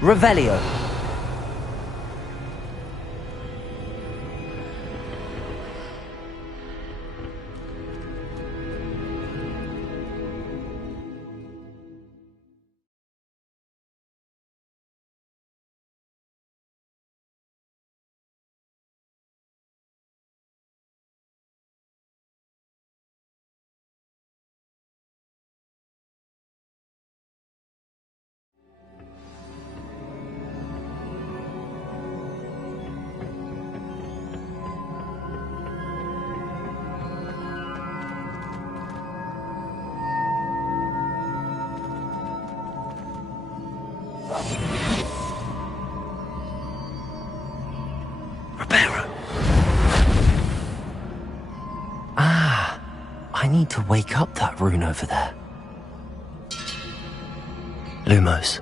Revelio. I need to wake up that rune over there. Lumos.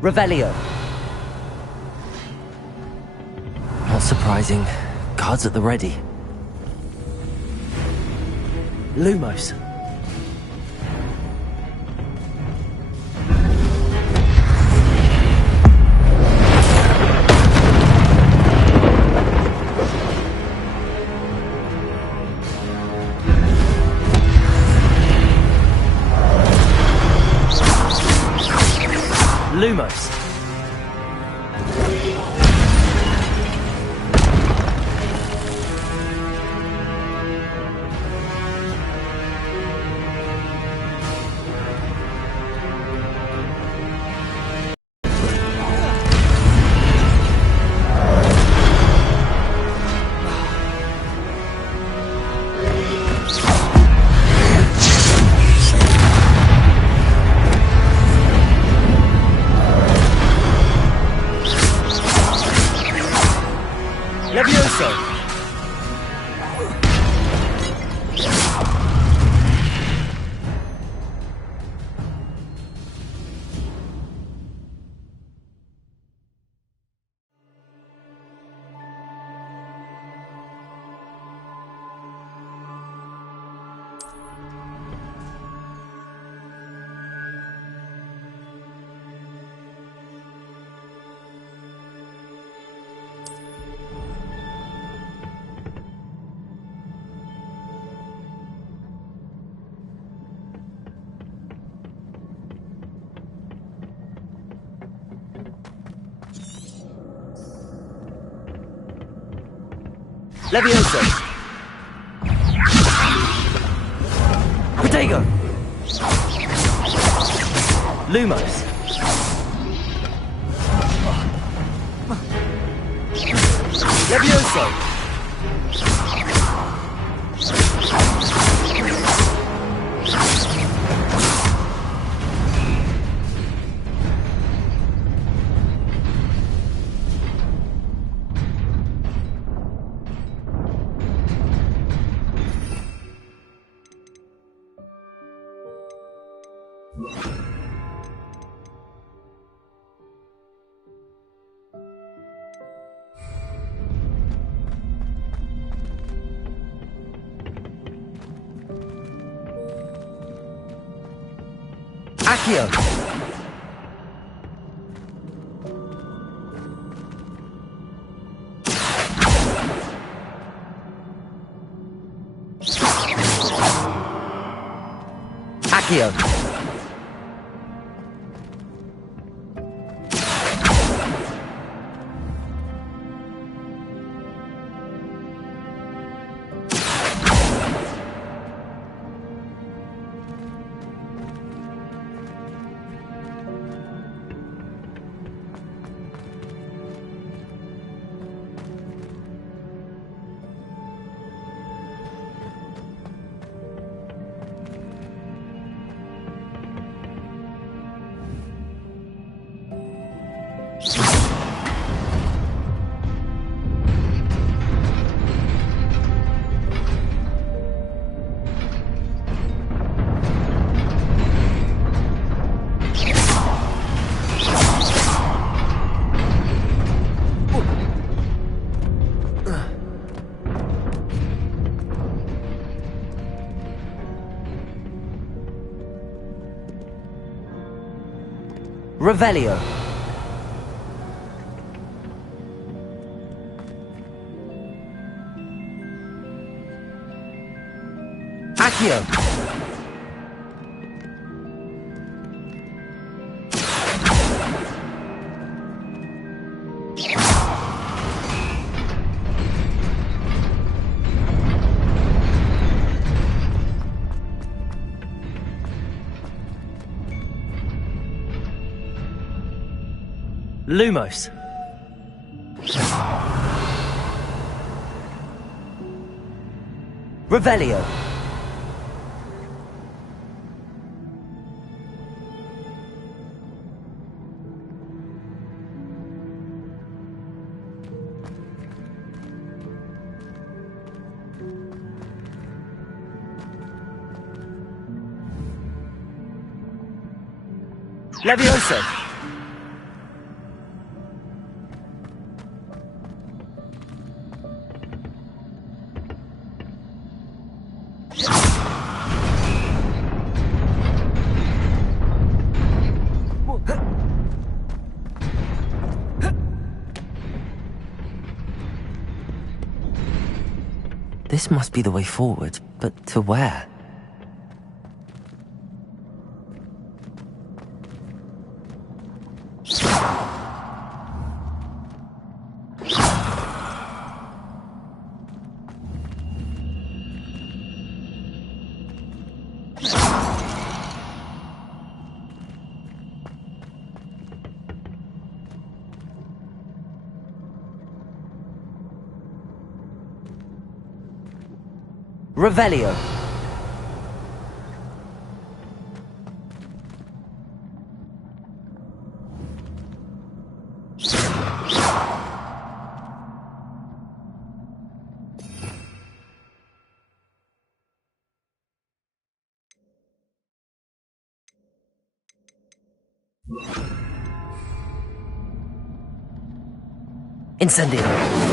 Revelio. Not surprising. Guards at the ready. Lumos. Lumos. Levioso! Levioso! Protego! Lumos! Levioso! Accio! Accio! Revelio. Accio. Lumos. Revelio. Levioso. This must be the way forward, but to where? Revelio. Incendio.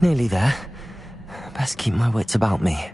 Nearly there. Best keep my wits about me.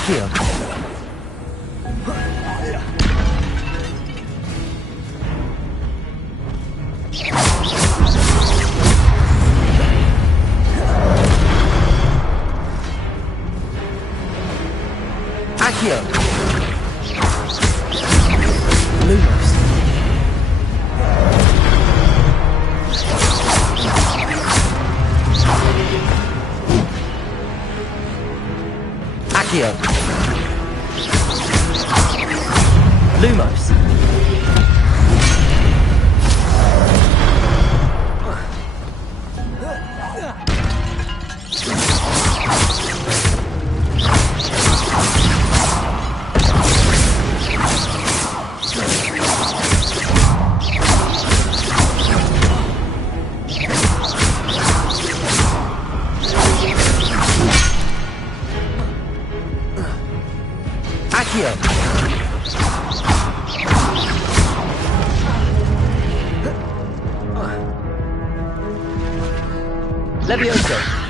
Accio. Accio. Lumos. Accio. Lumos. Accio. Levioso.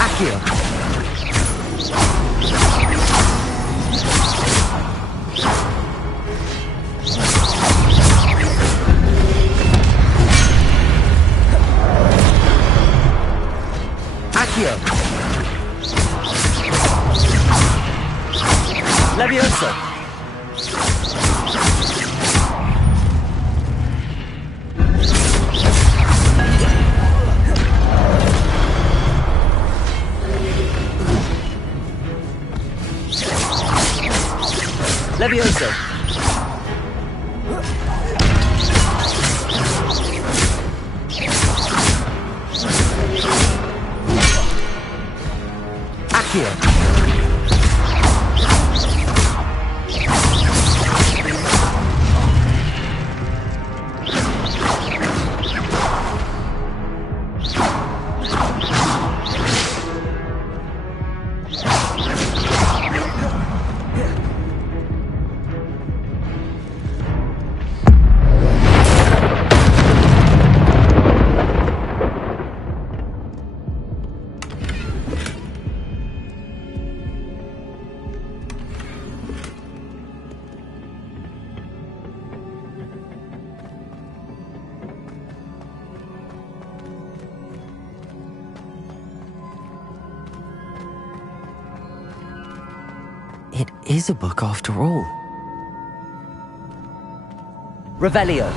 Accio. Accio. Levioso. Levioso. Accio. It is a book after all. Revelio.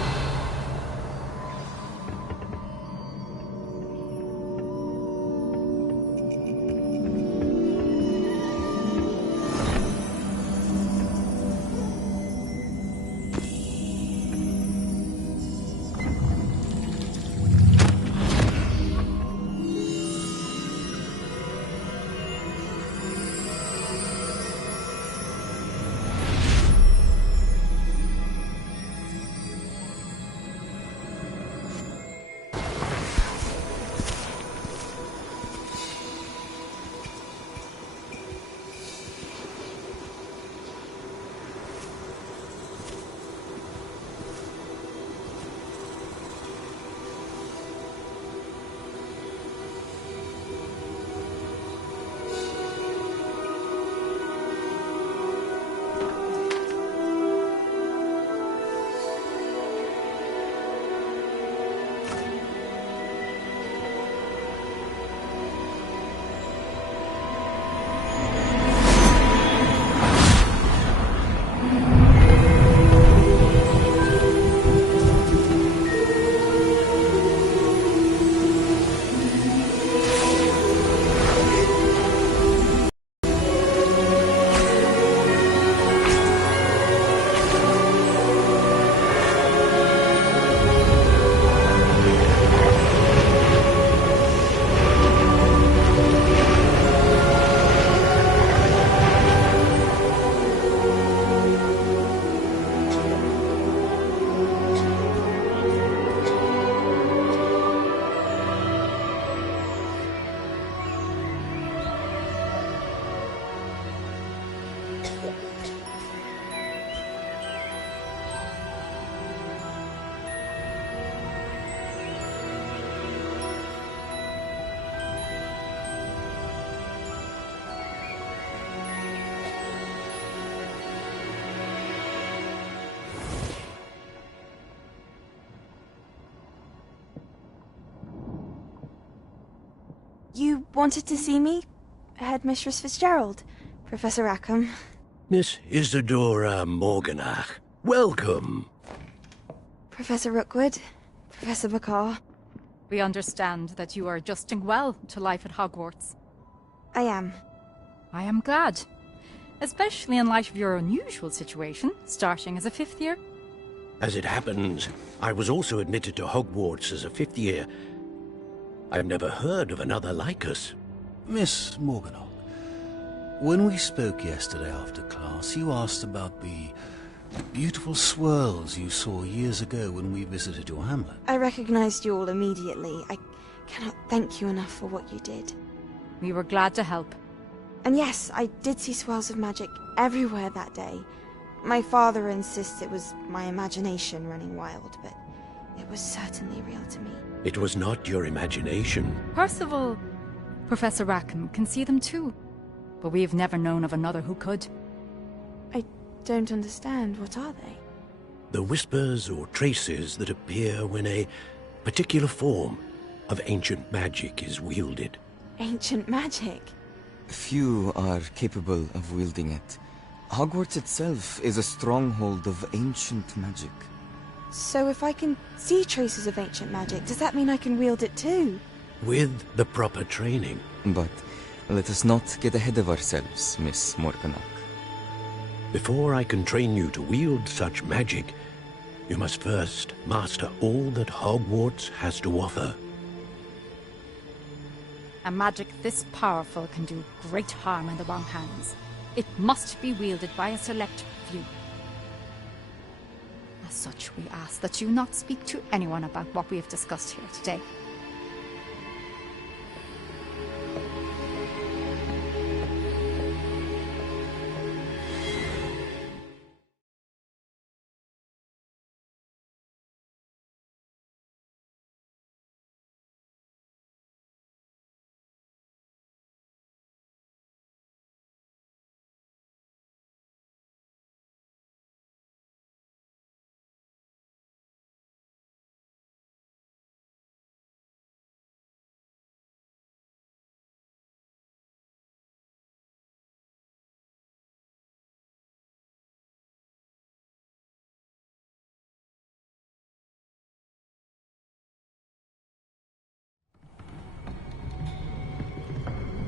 You wanted to see me? Headmistress Fitzgerald, Professor Rackham. Miss Isadora Morganach, welcome. Professor Rookwood, Professor Bakar. We understand that you are adjusting well to life at Hogwarts. I am. I am glad. Especially in light of your unusual situation, starting as a fifth year. As it happens, I was also admitted to Hogwarts as a fifth year. I've never heard of another like us. Miss Morganach, when we spoke yesterday after class, you asked about the beautiful swirls you saw years ago when we visited your hamlet. I recognized you all immediately. I cannot thank you enough for what you did. We were glad to help. And yes, I did see swirls of magic everywhere that day. My father insists it was my imagination running wild, but it was certainly real to me. It was not your imagination. Percival, Professor Rackham can see them too. But we've never known of another who could. I don't understand. What are they? The whispers or traces that appear when a particular form of ancient magic is wielded. Ancient magic? Few are capable of wielding it. Hogwarts itself is a stronghold of ancient magic. So if I can see traces of ancient magic, does that mean I can wield it too? With the proper training. But let us not get ahead of ourselves, Miss Morganach. Before I can train you to wield such magic, you must first master all that Hogwarts has to offer. A magic this powerful can do great harm in the wrong hands. It must be wielded by a select few. As such, we ask that you not speak to anyone about what we have discussed here today.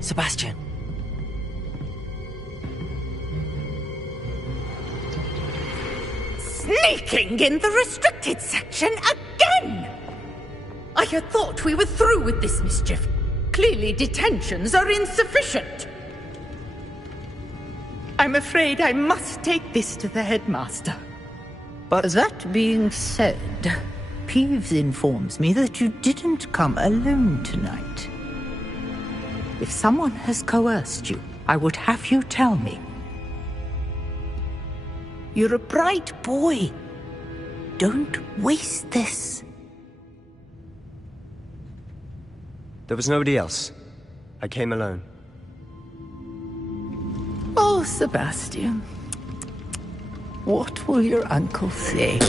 Sebastian. Sneaking in the restricted section again! I had thought we were through with this mischief. Clearly detentions are insufficient. I'm afraid I must take this to the headmaster. But that being said, Peeves informs me that you didn't come alone tonight. If someone has coerced you, I would have you tell me. You're a bright boy. Don't waste this. There was nobody else. I came alone. Oh, Sebastian. What will your uncle say?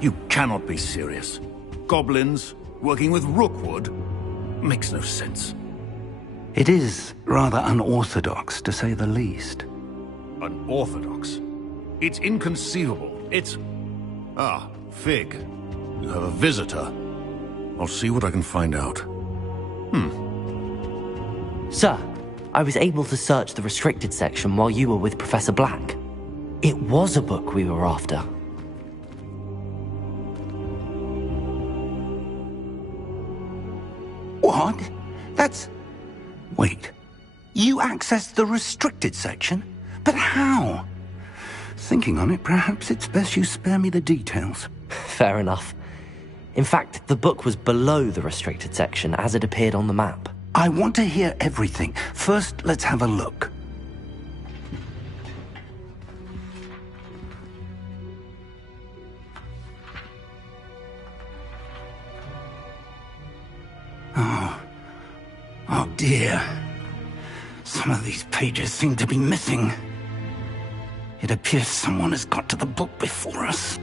You cannot be serious. Goblins working with Rookwood? Makes no sense. It is rather unorthodox, to say the least. Unorthodox? It's inconceivable. It's... Ah, Fig. You have a visitor. I'll see what I can find out. Sir, I was able to search the restricted section while you were with Professor Black. It was a book we were after. What? That's... Wait. You accessed the restricted section? But how? Thinking on it, perhaps it's best you spare me the details. Fair enough. In fact, the book was below the restricted section as it appeared on the map. I want to hear everything. First, let's have a look. Oh dear. Some of these pages seem to be missing. It appears someone has got to the book before us.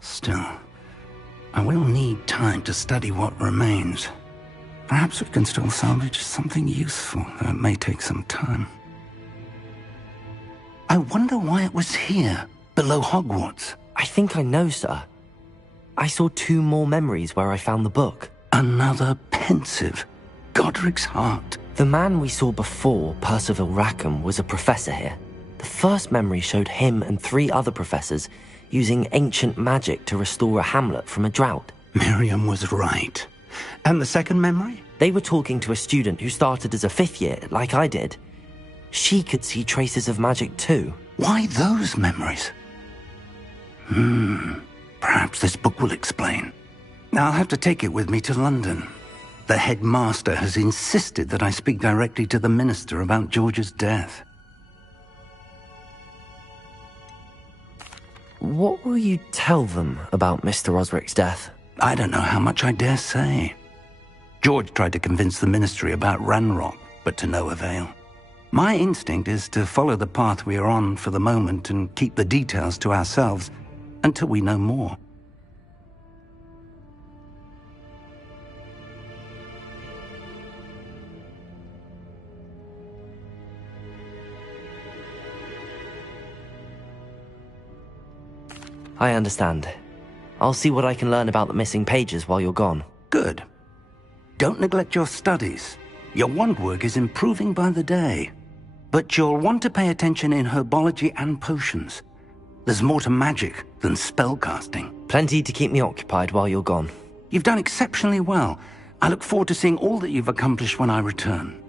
Still, I will need time to study what remains. Perhaps we can still salvage something useful, though it may take some time. I wonder why it was here, below Hogwarts. I think I know, sir. I saw 2 more memories where I found the book. Another pensive. Godric's heart. The man we saw before, Percival Rackham, was a professor here. The first memory showed him and 3 other professors using ancient magic to restore a hamlet from a drought. Miriam was right. And the second memory? They were talking to a student who started as a 5th year, like I did. She could see traces of magic too. Why those memories? Perhaps this book will explain. I'll have to take it with me to London. The headmaster has insisted that I speak directly to the minister about George's death. What will you tell them about Mr. Osric's death? I don't know how much I dare say. George tried to convince the ministry about Ranrock, but to no avail. My instinct is to follow the path we are on for the moment and keep the details to ourselves until we know more. I understand. I'll see what I can learn about the missing pages while you're gone. Good. Don't neglect your studies. Your wand work is improving by the day. But you'll want to pay attention in herbology and potions. There's more to magic than spellcasting. Plenty to keep me occupied while you're gone. You've done exceptionally well. I look forward to seeing all that you've accomplished when I return.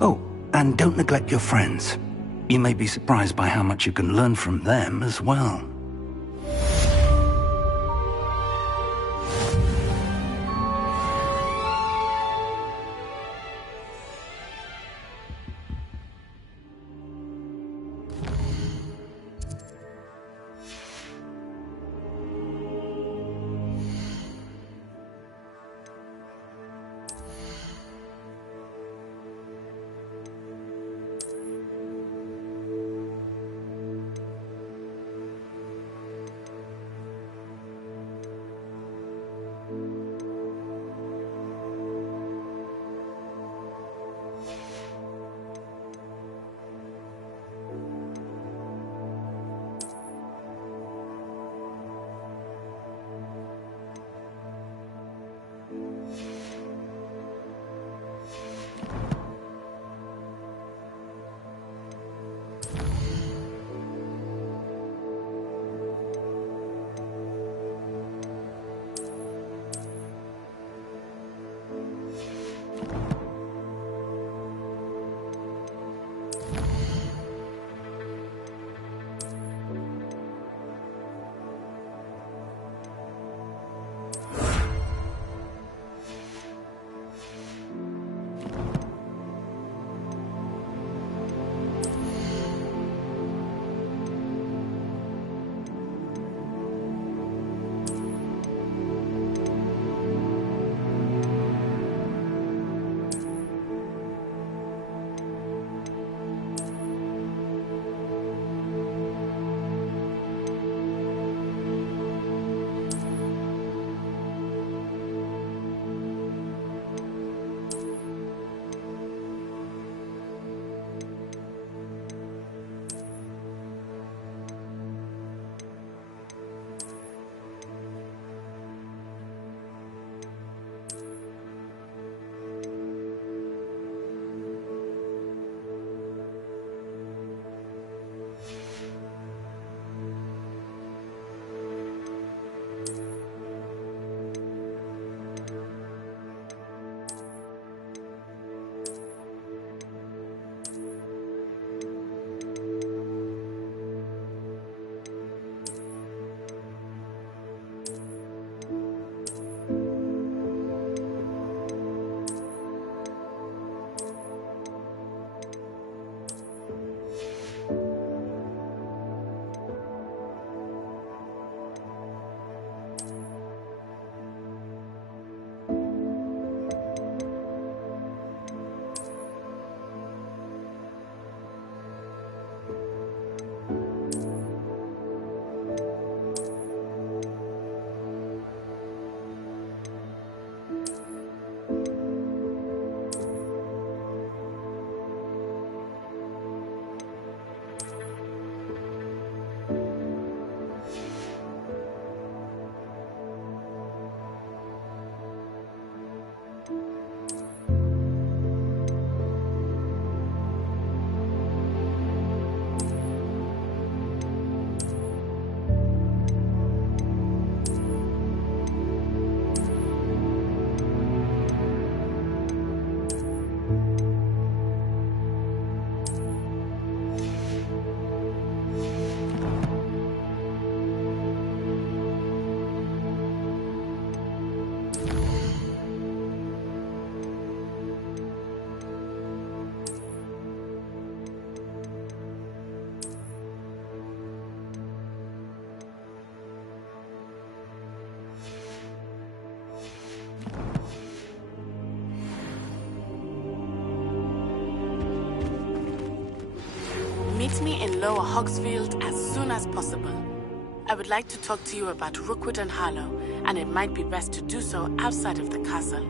Oh, and don't neglect your friends. You may be surprised by how much you can learn from them as well. Meet me in Lower Hogsfield as soon as possible. I would like to talk to you about Rookwood and Harlow, and it might be best to do so outside of the castle.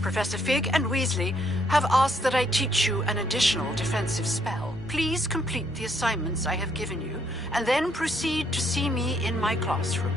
Professor Fig and Weasley have asked that I teach you an additional defensive spell. Please complete the assignments I have given you, and then proceed to see me in my classroom.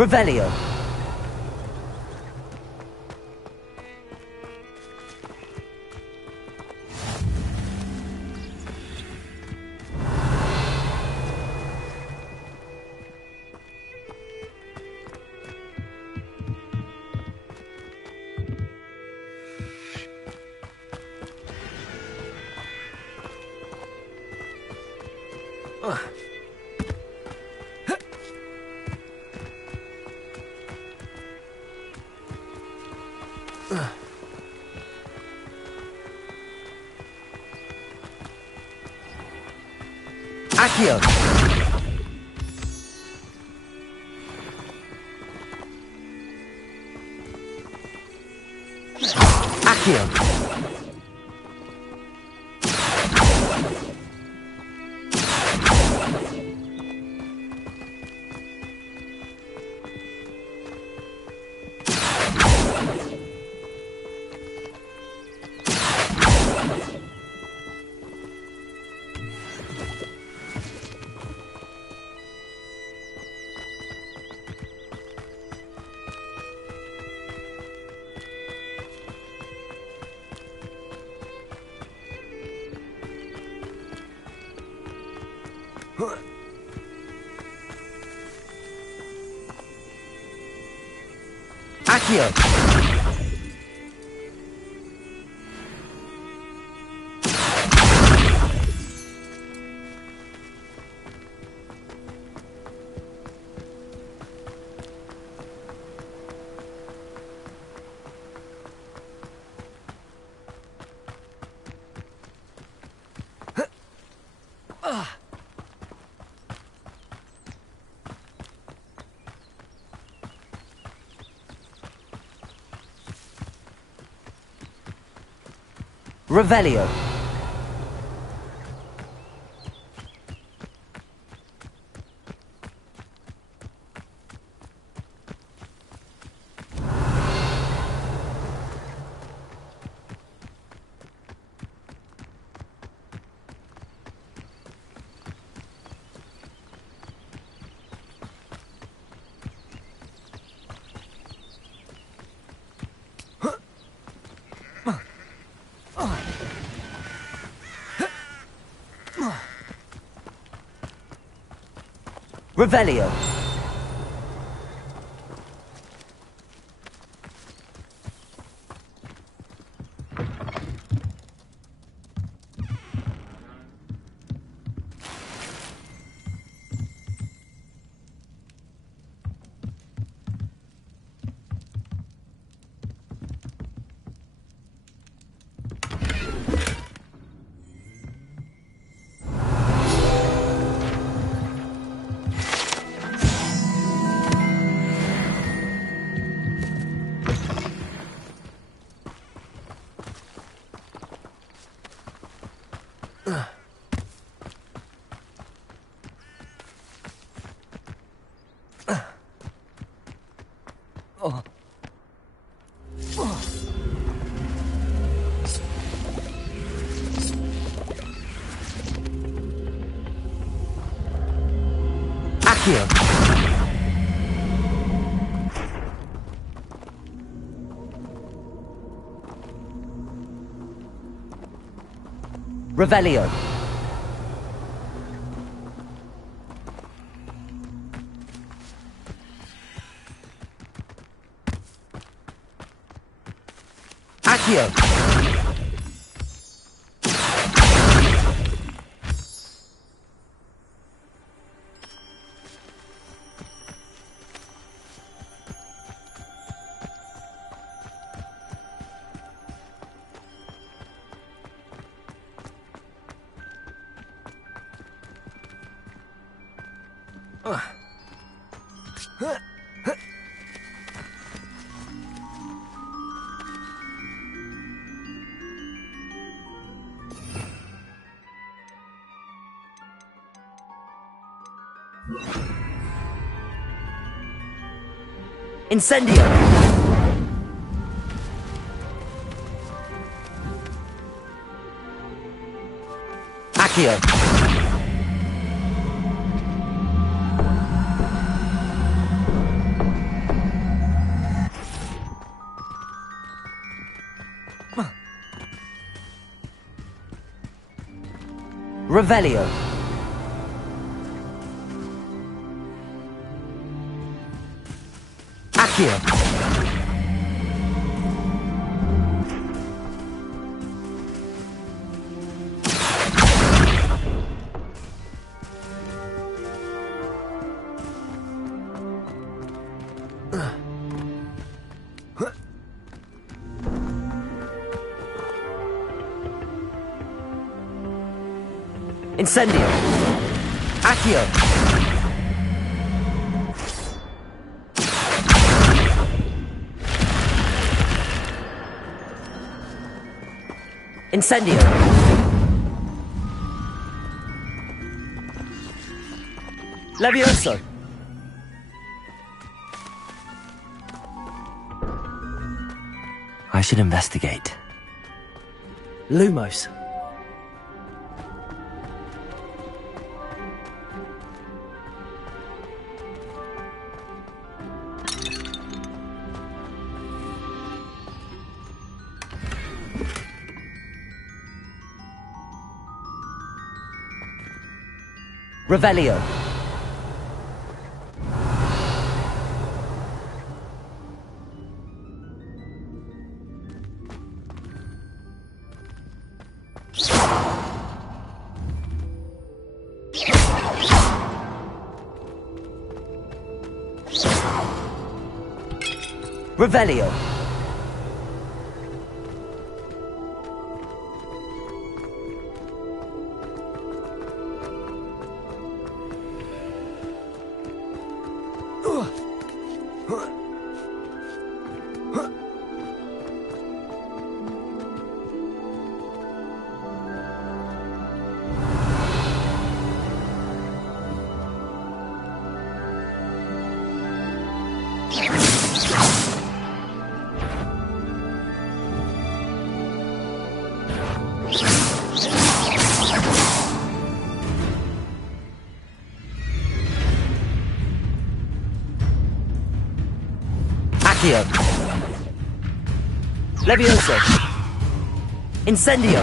Revelio. Accio. Accio. Accio. Revelio. Revelio. Accio. Revelio. Accio. Incendio! Accio! Revelio. Accio. Incendio. Accio. Incendio. Levioso. I should investigate. Lumos. Revelio. Revelio. Accio. Levioso. Incendio.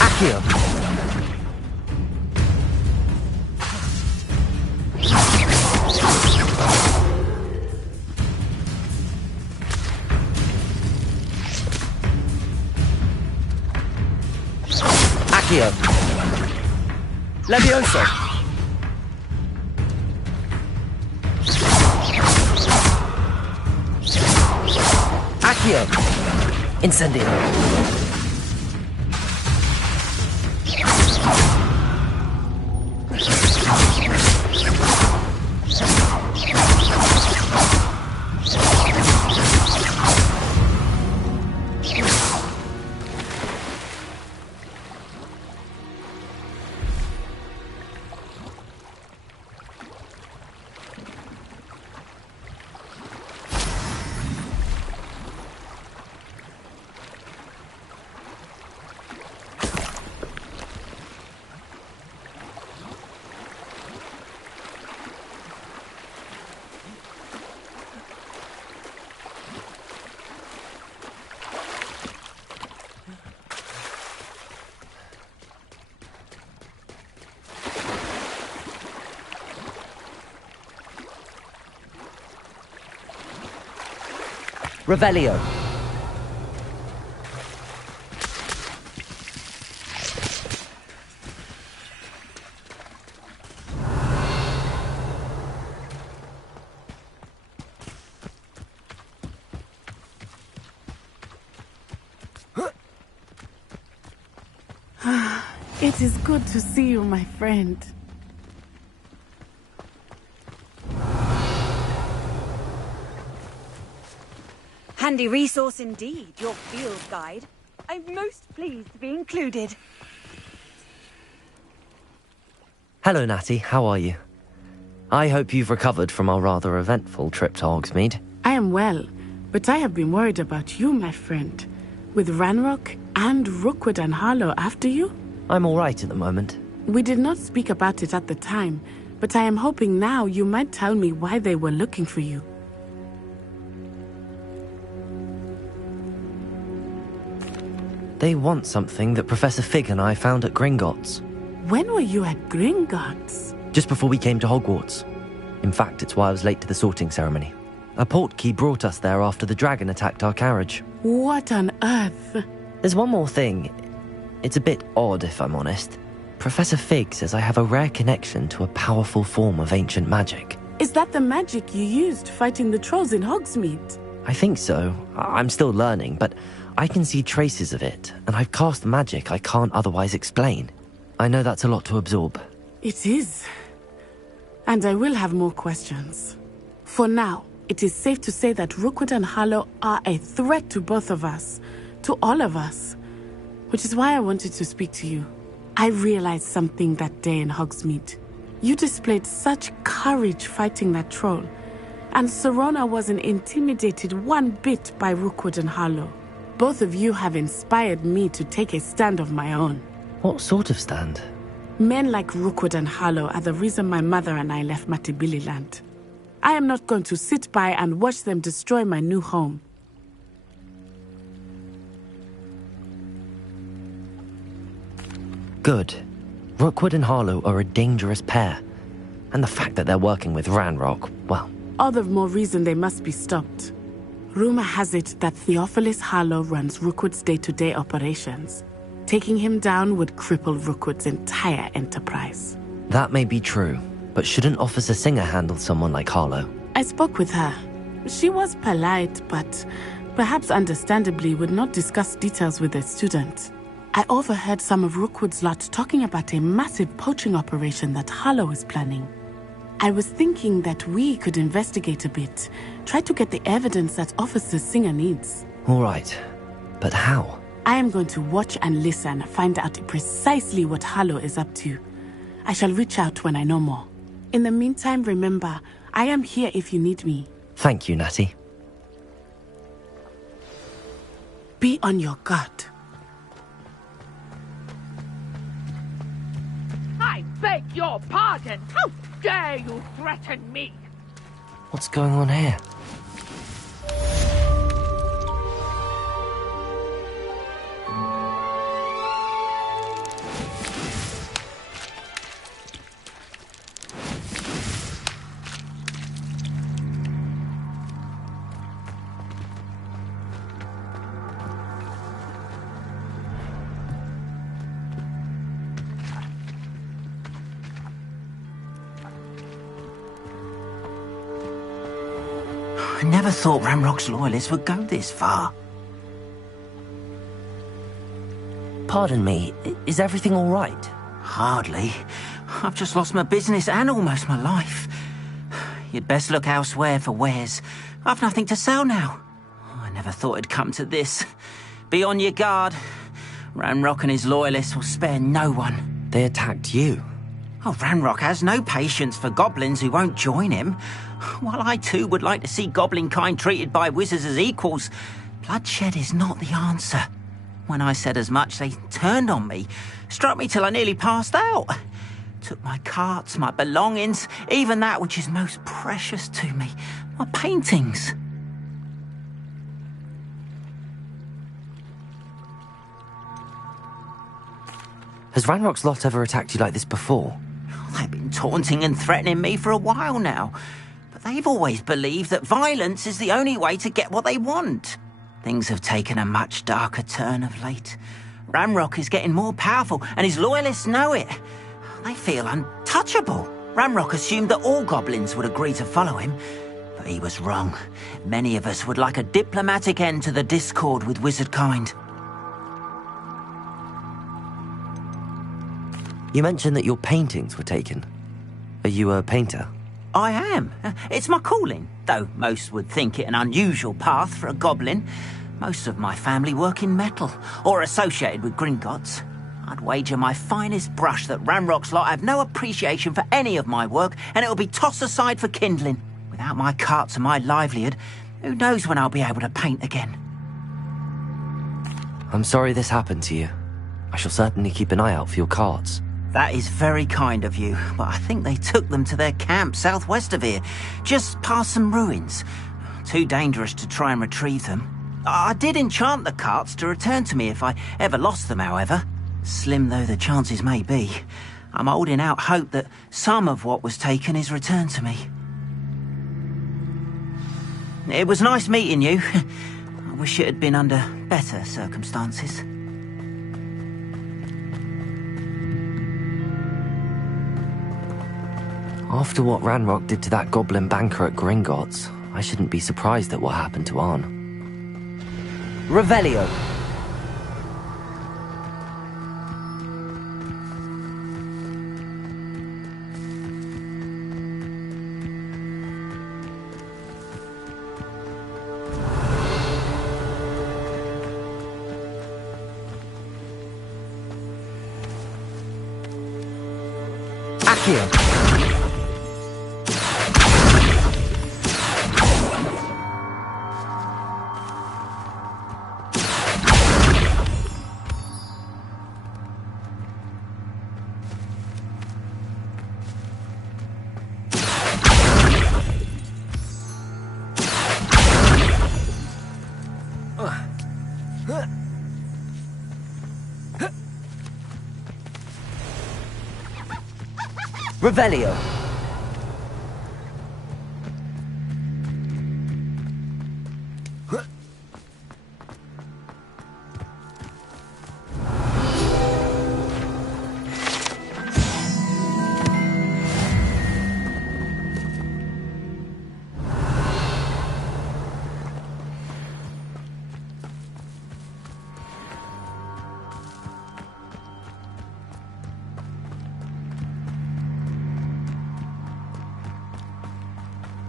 Accio. Accio. Levioso. Accio. Incendio. Revelio. It is good to see you, my friend. Handy resource indeed, your field guide. I'm most pleased to be included. Hello, Natty. How are you? I hope you've recovered from our rather eventful trip to Hogsmeade. I am well, but I have been worried about you, my friend. With Ranrock, And Rookwood and Harlow after you? I'm all right at the moment. We did not speak about it at the time, but I am hoping now you might tell me why they were looking for you. They want something that Professor Fig and I found at Gringotts. When were you at Gringotts? Just before we came to Hogwarts. In fact, it's why I was late to the sorting ceremony. A portkey brought us there after the dragon attacked our carriage. What on earth? There's one more thing. It's a bit odd, if I'm honest. Professor Fig says I have a rare connection to a powerful form of ancient magic. Is that the magic you used fighting the trolls in Hogsmeade? I think so. I'm still learning, but I can see traces of it, and I've cast magic I can't otherwise explain. I know that's a lot to absorb. It is. And I will have more questions. For now, it is safe to say that Rookwood and Harlow are a threat to both of us. To all of us. Which is why I wanted to speak to you. I realized something that day in Hogsmeade. You displayed such courage fighting that troll. And Serona wasn't intimidated one bit by Rookwood and Harlow. Both of you have inspired me to take a stand of my own. What sort of stand? Men like Rookwood and Harlow are the reason my mother and I left Matibili land. I am not going to sit by and watch them destroy my new home. Good. Rookwood and Harlow are a dangerous pair. And the fact that they're working with Ranrock, well... All the more reason they must be stopped. Rumor has it that Theophilus Harlow runs Rookwood's day-to-day operations. Taking him down would cripple Rookwood's entire enterprise. That may be true, but shouldn't Officer Singer handle someone like Harlow? I spoke with her. She was polite, but perhaps understandably would not discuss details with a student. I overheard some of Rookwood's lot talking about a massive poaching operation that Harlow is planning. I was thinking that we could investigate a bit, try to get the evidence that Officer Singer needs. All right, but how? I am going to watch and listen, find out precisely what Harlow is up to. I shall reach out when I know more. In the meantime, remember, I am here if you need me. Thank you, Natty. Be on your guard. I beg your pardon! How dare you threaten me? What's going on here? I never thought Ranrock's loyalists would go this far. Pardon me, is everything all right? Hardly. I've just lost my business and almost my life. You'd best look elsewhere for wares. I've nothing to sell now. I never thought it'd come to this. Be on your guard. Ranrock and his loyalists will spare no one. They attacked you? Oh, Ranrock has no patience for goblins who won't join him. While I too would like to see goblin kind treated by wizards as equals, bloodshed is not the answer. When I said as much, they turned on me, struck me till I nearly passed out. Took my carts, my belongings, even that which is most precious to me, my paintings. Has Ranrock's lot ever attacked you like this before? They've been taunting and threatening me for a while now. But they've always believed that violence is the only way to get what they want. Things have taken a much darker turn of late. Ranrock is getting more powerful, and his loyalists know it. They feel untouchable. Ranrock assumed that all goblins would agree to follow him. But he was wrong. Many of us would like a diplomatic end to the discord with wizard kind. You mentioned that your paintings were taken. Are you a painter? I am. It's my calling, though most would think it an unusual path for a goblin. Most of my family work in metal, or associated with Gringotts. I'd wager my finest brush that Ranrock's lot have no appreciation for any of my work, and it'll be tossed aside for kindling. Without my carts and my livelihood, who knows when I'll be able to paint again? I'm sorry this happened to you. I shall certainly keep an eye out for your cards. That is very kind of you, but I think they took them to their camp southwest of here, just past some ruins. Too dangerous to try and retrieve them. I did enchant the carts to return to me if I ever lost them, however. Slim though the chances may be, I'm holding out hope that some of what was taken is returned to me. It was nice meeting you. I wish it had been under better circumstances. After what Ranrock did to that goblin banker at Gringotts, I shouldn't be surprised at what happened to Arn. Revelio! Accio! Revelio!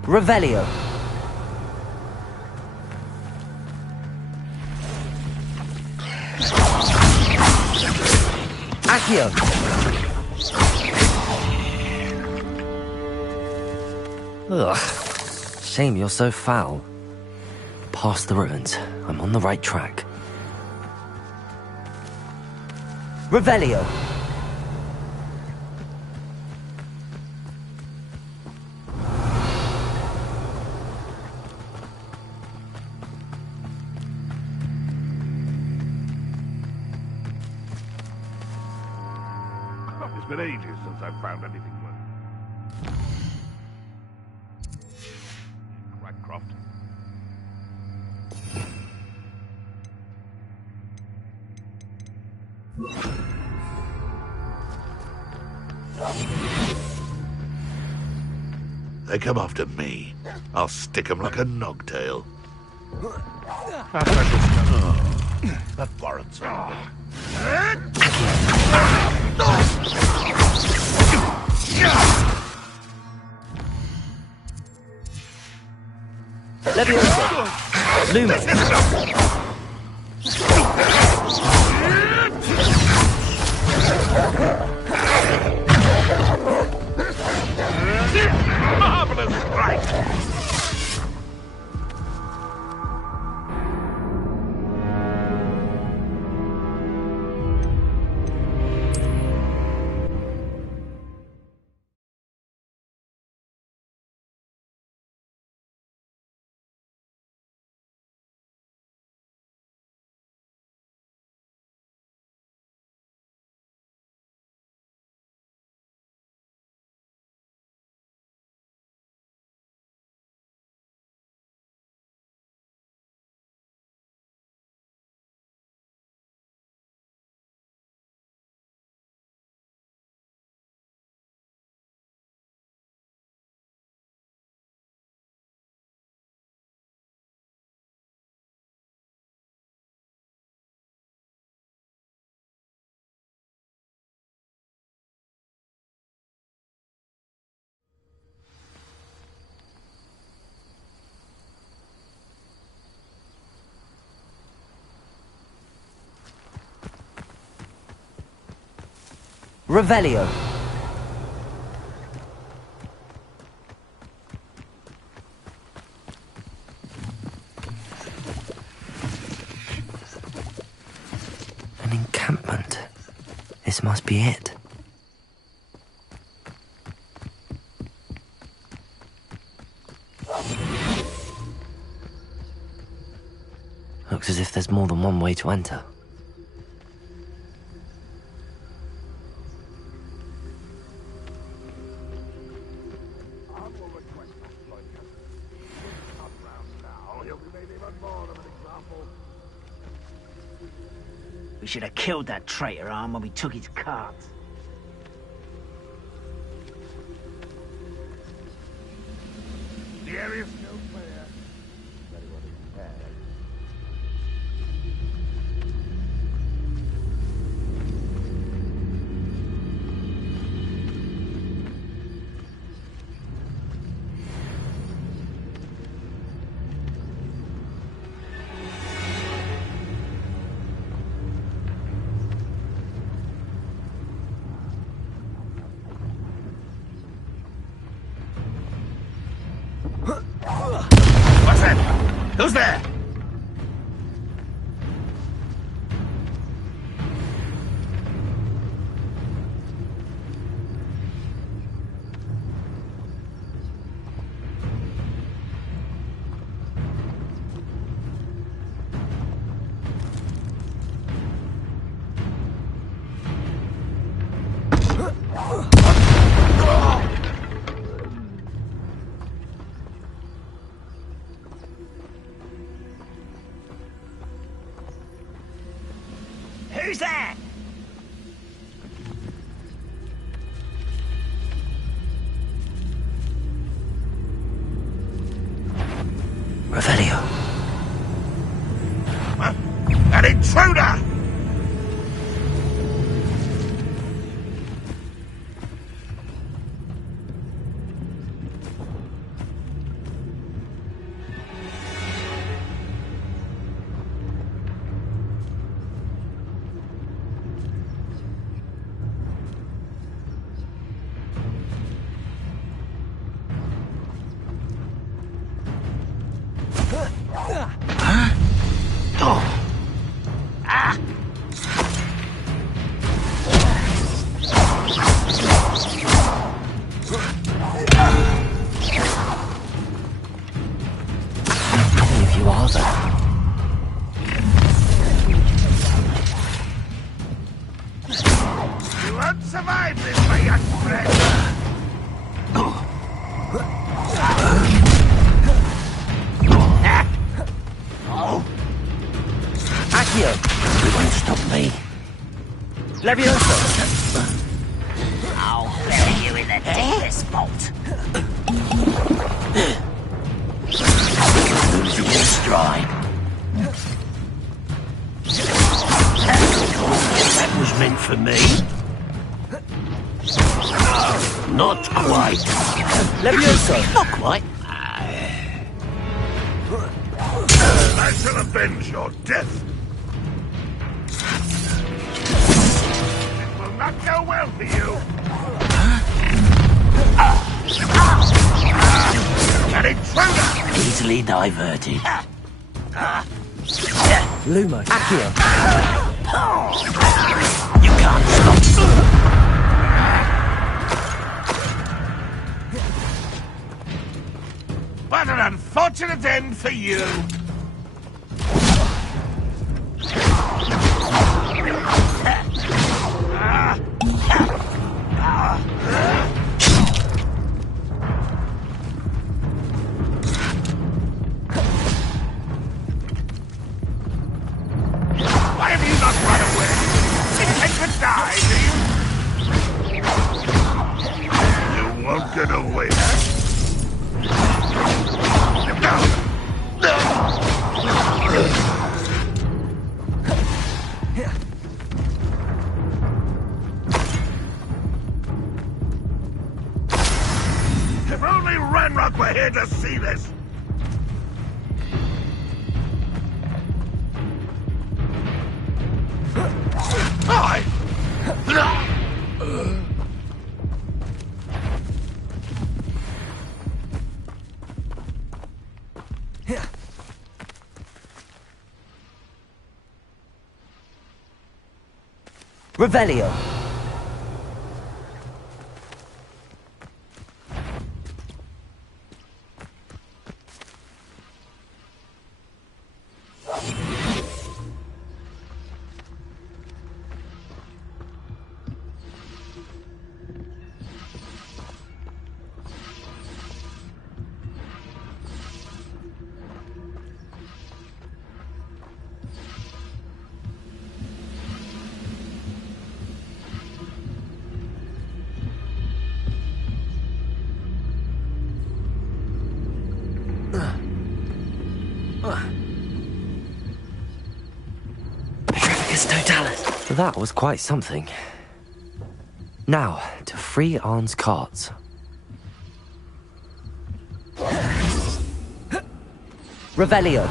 Revelio! Accio! Ugh. Shame you're so foul. Past the ruins. I'm on the right track. Revelio! It's been ages since I've found anything worth. Crackcroft. They come after me. I'll stick 'em like a nogtail. That warrants it. Levioso! Lumen! Marvelous strike! Revelio! This must be it. Looks as if there's more than one way to enter. We should have killed that traitor arm when we took his cart. The area's still clear. What's that? Who's there? Who's that? Revelio. An intruder! You won't survive this, my young friend. Accio! You won't stop me. Levioso! I'll bury you in the deepest vault. Losing your stride. That was meant for me. Not quite. Levioso! Not quite. I shall avenge your death. It will not go well for you. An intruder! Easily diverted. Lumo. Accio! You can't stop. What an unfortunate end for you. Why have you not run away? Intend to die, do you? You won't get away. If only Ranrock were here to see this! I... Revelio. That was quite something. Now, to free Arn's carts. Revelio!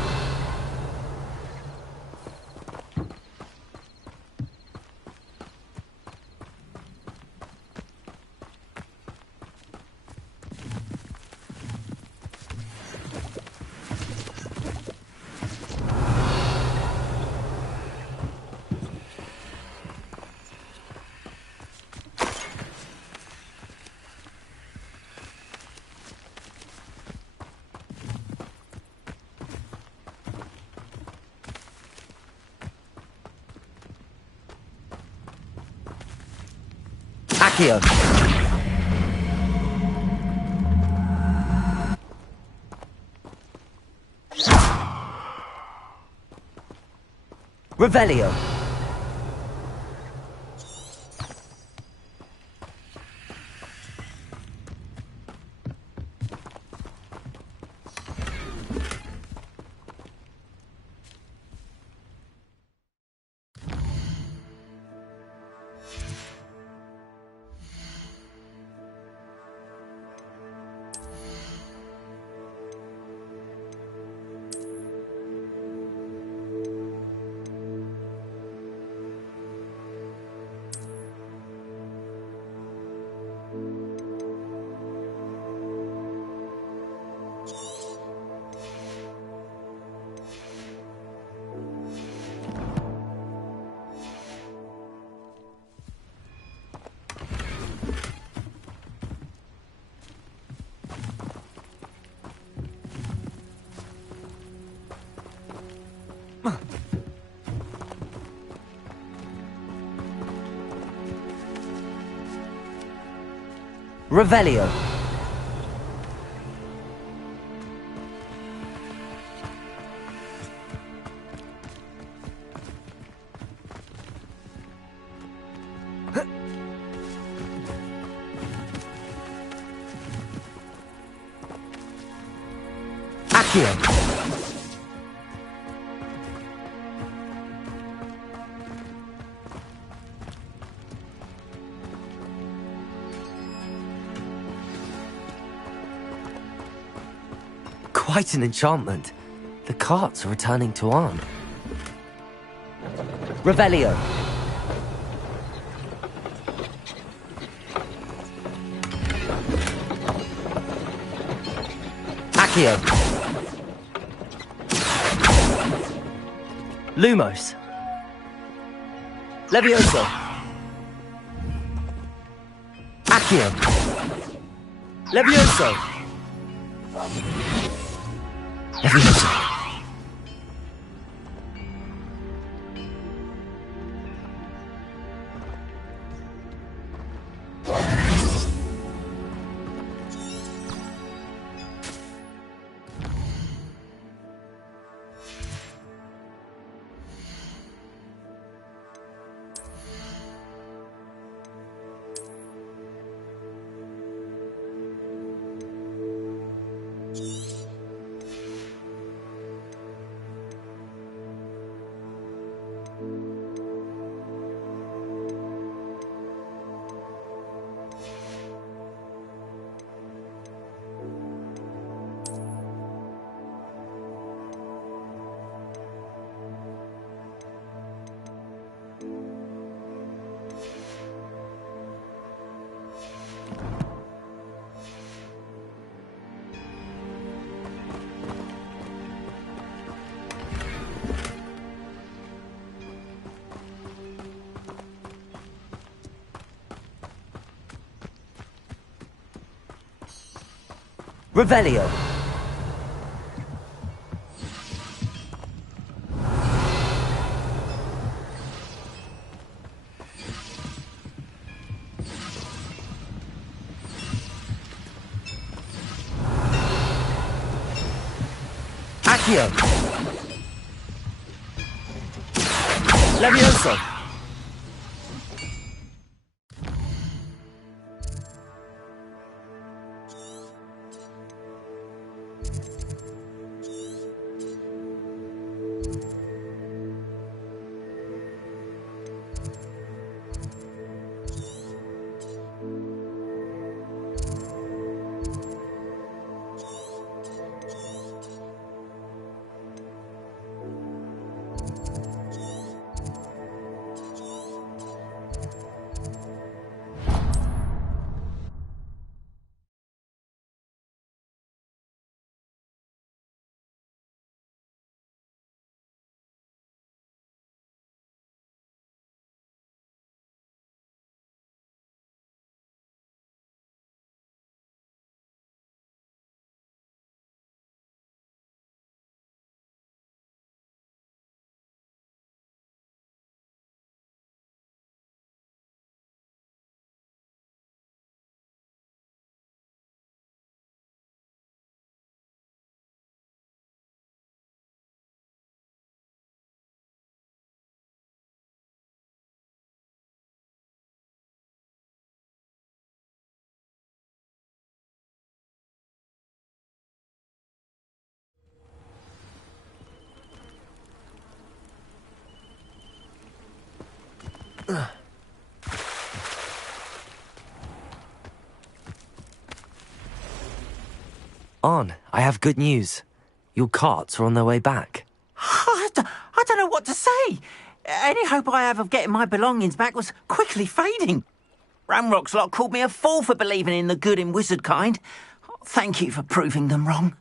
Accio! Revelio! Revelio! Accio! Quite an enchantment. The carts are returning to Arn. Revelio! Accio! Lumos! Levioso! Accio! Levioso! Levioso! Revelio! Accio! Levioso! Arn, I have good news. Your carts are on their way back. I don't know what to say. Any hope I have of getting my belongings back was quickly fading. Ranrock's lot called me a fool for believing in the good in wizard kind. Thank you for proving them wrong.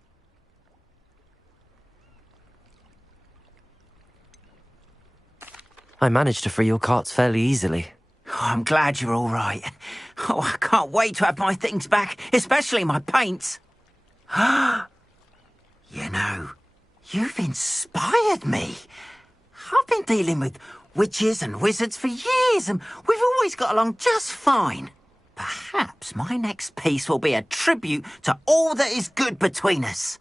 I managed to free your carts fairly easily. Oh, I'm glad you're all right. Oh, I can't wait to have my things back, especially my paints. You know, you've inspired me. I've been dealing with witches and wizards for years, and we've always got along just fine. Perhaps my next piece will be a tribute to all that is good between us.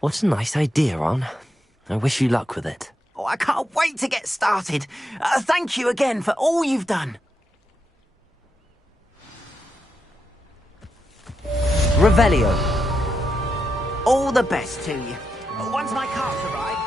What a nice idea, Arn. I wish you luck with it. Oh, I can't wait to get started. Thank you again for all you've done. Revelio. All the best to you. Once my carts arrive...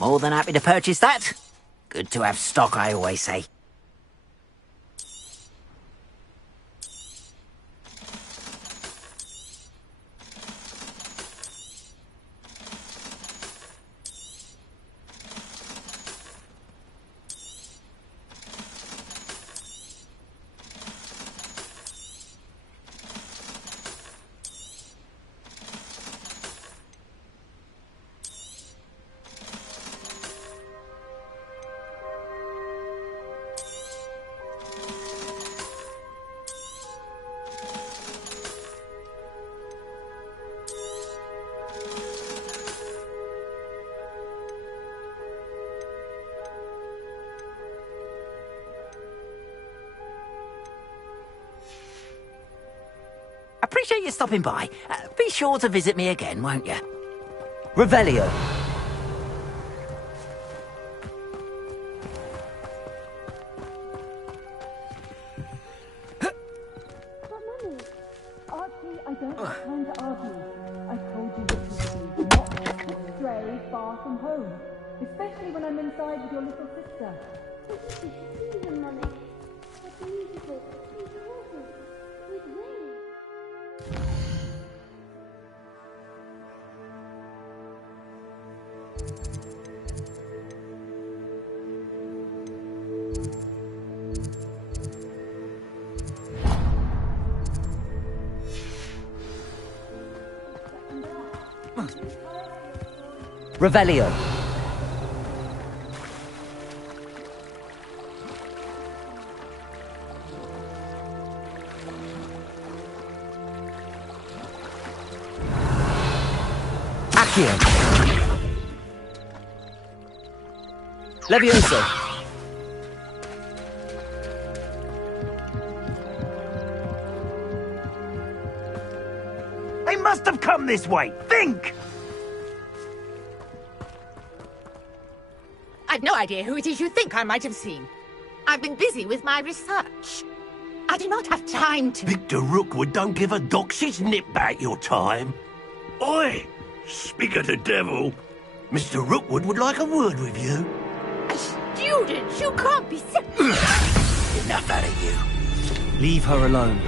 More than happy to purchase that. Good to have stock, I always say. Appreciate you stopping by. Be sure to visit me again, won't you? Revelio. Archie, I don't have time to argue. I told you repeatedly not to stray far from home, especially when I'm inside with your little sister. Mummy. What beautiful, sweet horses, with wings. Revelio. Accio. Levioso. They must have come this way. Think! I've no idea who it is you think I might have seen. I've been busy with my research. I do not have time to... Victor Rookwood don't give a doxy's nip back your time. Oi! Speak of the devil. Mr. Rookwood would like a word with you. A student? You can't be sick. Enough out of you. Leave her alone.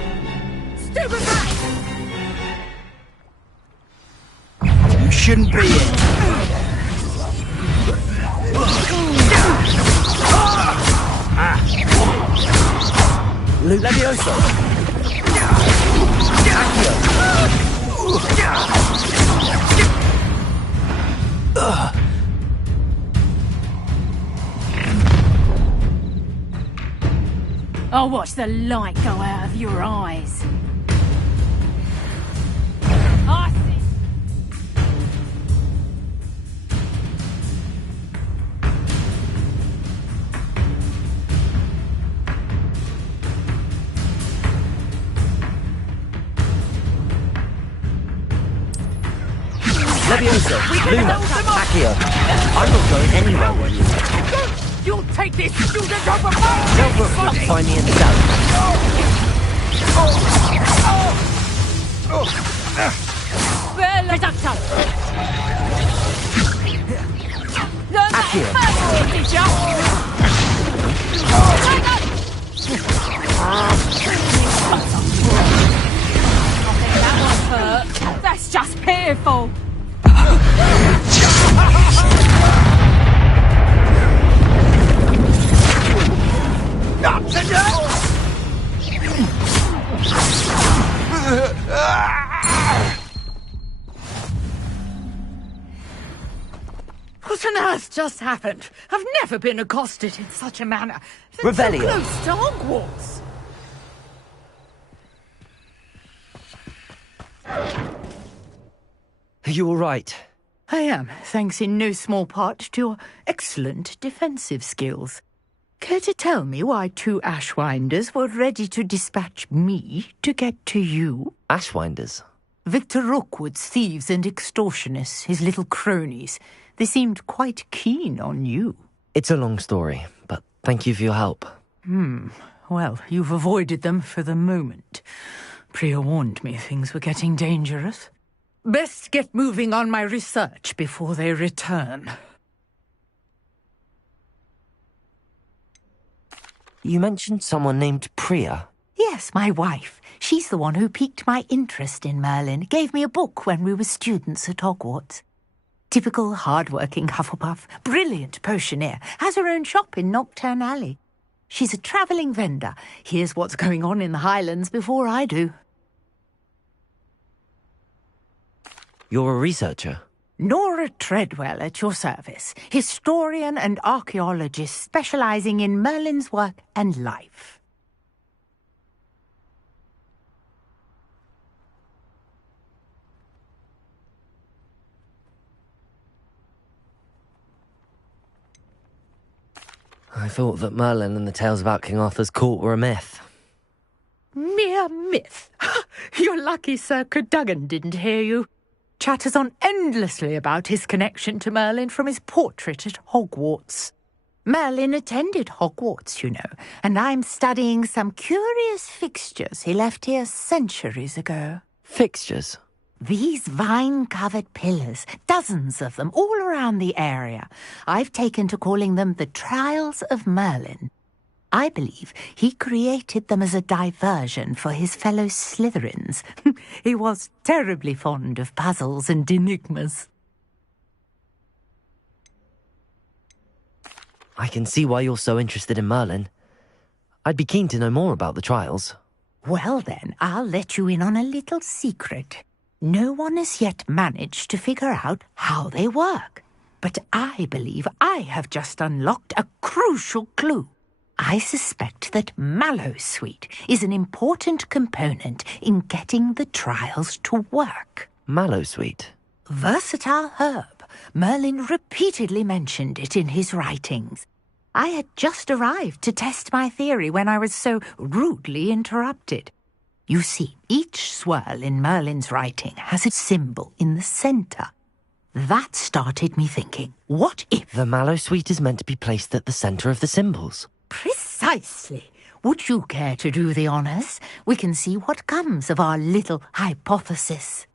Stupid right! You shouldn't be here. Levioso. I'll watch the light go out of your eyes. I see. Levioso, Luna, Accio. I'm not going anywhere with you. You'll take this student over my Tell Rook to find me in the south. Reducto! Accio. That's just pitiful. What on earth just happened? I've never been accosted in such a manner. Revelio. So close to Hogwarts. Are you all right? I am, thanks in no small part to your excellent defensive skills. Care to tell me why 2 Ashwinders were ready to dispatch me to get to you? Ashwinders? Victor Rookwood's thieves and extortionists, his little cronies. They seemed quite keen on you. It's a long story, but thank you for your help. Well, you've avoided them for the moment. Priya warned me things were getting dangerous. Best get moving on my research before they return. You mentioned someone named Priya. Yes, my wife. She's the one who piqued my interest in Merlin. Gave me a book when we were students at Hogwarts. Typical hard-working Hufflepuff, brilliant potioneer, has her own shop in Nocturne Alley. She's a travelling vendor. Hears what's going on in the Highlands before I do. You're a researcher? Nora Treadwell at your service, historian and archaeologist specialising in Merlin's work and life. I thought that Merlin and the tales about King Arthur's court were a myth. Mere myth. You're lucky Sir Cadogan didn't hear you. Chatters on endlessly about his connection to Merlin from his portrait at Hogwarts. Merlin attended Hogwarts, you know, and I'm studying some curious fixtures he left here centuries ago. Fixtures? These vine-covered pillars, dozens of them, all around the area. I've taken to calling them the Trials of Merlin. I believe he created them as a diversion for his fellow Slytherins. He was terribly fond of puzzles and enigmas. I can see why you're so interested in Merlin. I'd be keen to know more about the trials. Well then, I'll let you in on a little secret. No one has yet managed to figure out how they work. But I believe I have just unlocked a crucial clue. I suspect that Mallowsweet is an important component in getting the trials to work. Mallowsweet? Versatile herb. Merlin repeatedly mentioned it in his writings. I had just arrived to test my theory when I was so rudely interrupted. You see, each swirl in Merlin's writing has a symbol in the centre. That started me thinking, what if... The Mallowsweet is meant to be placed at the centre of the symbols. Precisely. Would you care to do the honours? We can see what comes of our little hypothesis.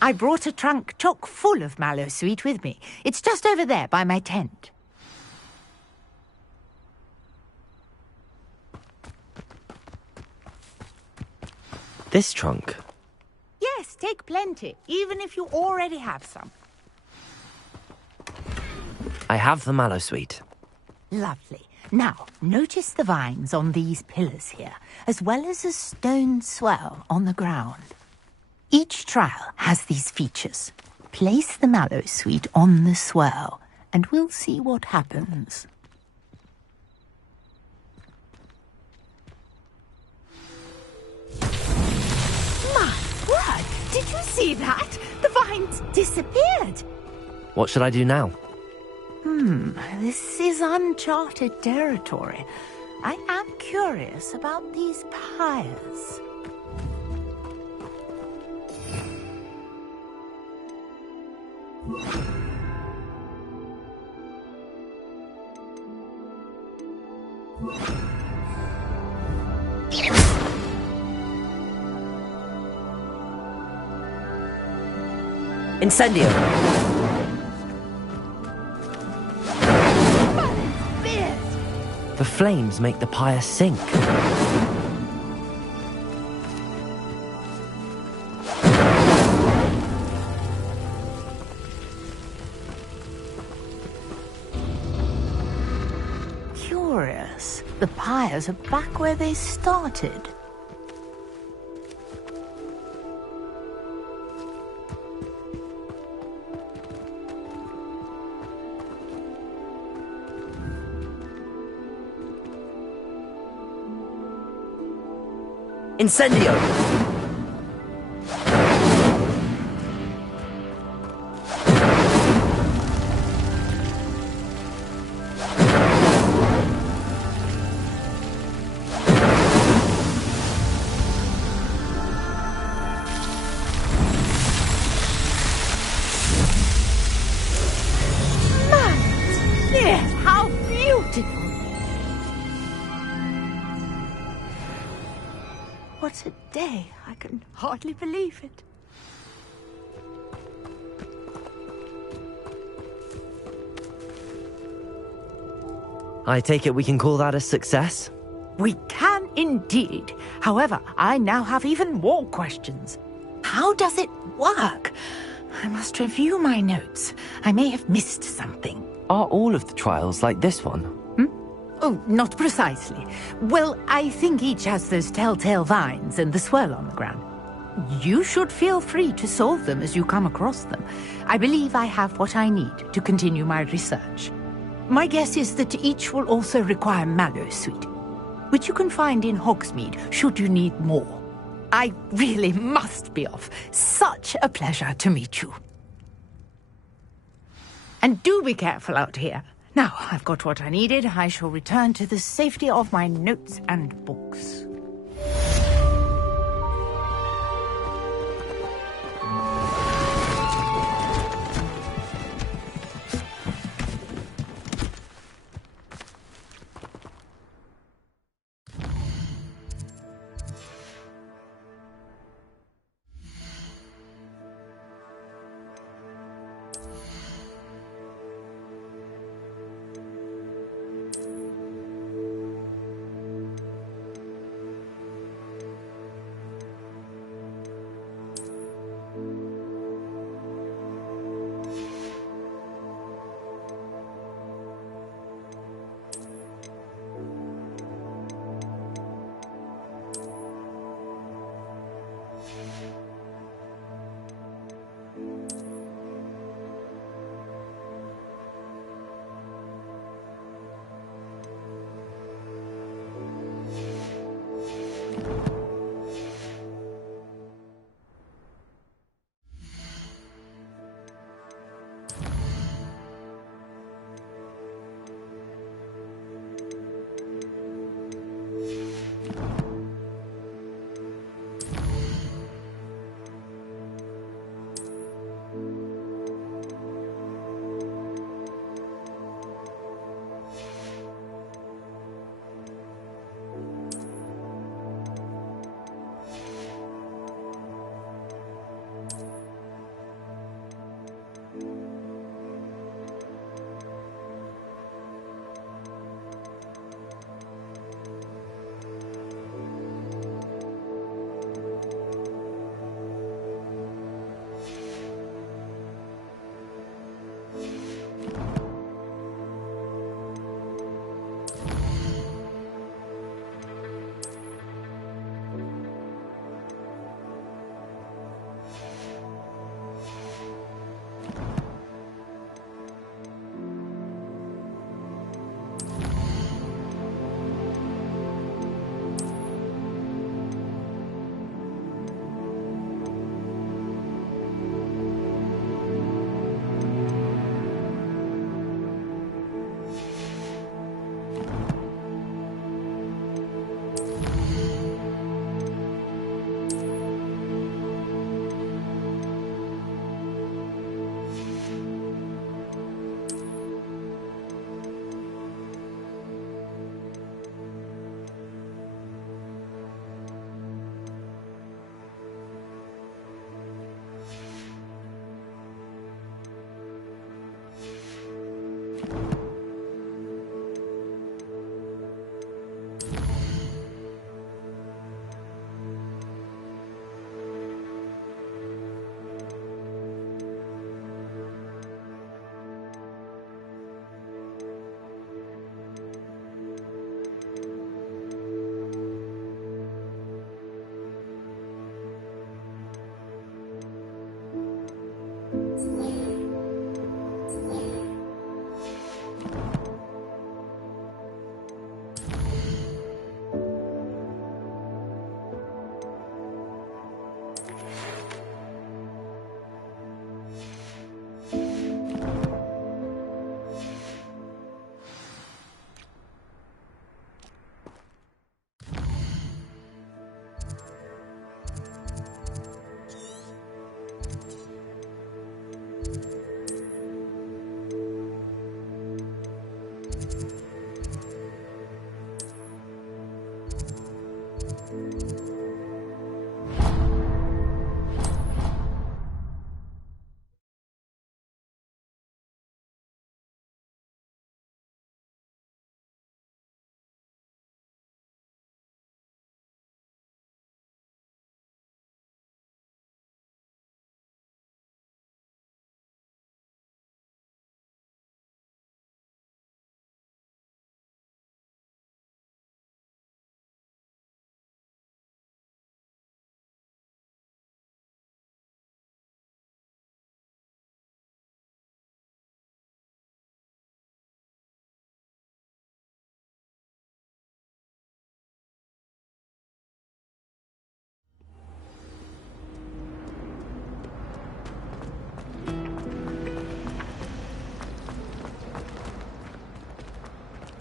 I brought a trunk chock full of Mallowsweet with me. It's just over there by my tent. This trunk? Yes, take plenty, even if you already have some. I have the Mallowsweet. Lovely. Now, notice the vines on these pillars here, as well as a stone swell on the ground. Each trial has these features. Place the Mallowsweet on the swell, and we'll see what happens. My word! Did you see that? The vines disappeared! What should I do now? This is uncharted territory. I am curious about these pyres. Incendio! The flames make the pyre sink. Curious. The pyres are back where they started. Incendio! Yes, how beautiful! What a day. I can hardly believe it. I take it we can call that a success? We can indeed. However, I now have even more questions. How does it work? I must review my notes. I may have missed something. Are all of the trials like this one? Oh, not precisely. Well, I think each has those telltale vines and the swirl on the ground. You should feel free to solve them as you come across them. I believe I have what I need to continue my research. My guess is that each will also require mallow sweet, which you can find in Hogsmeade should you need more. I really must be off. Such a pleasure to meet you. And do be careful out here. Now, I've got what I needed. I shall return to the safety of my notes and books.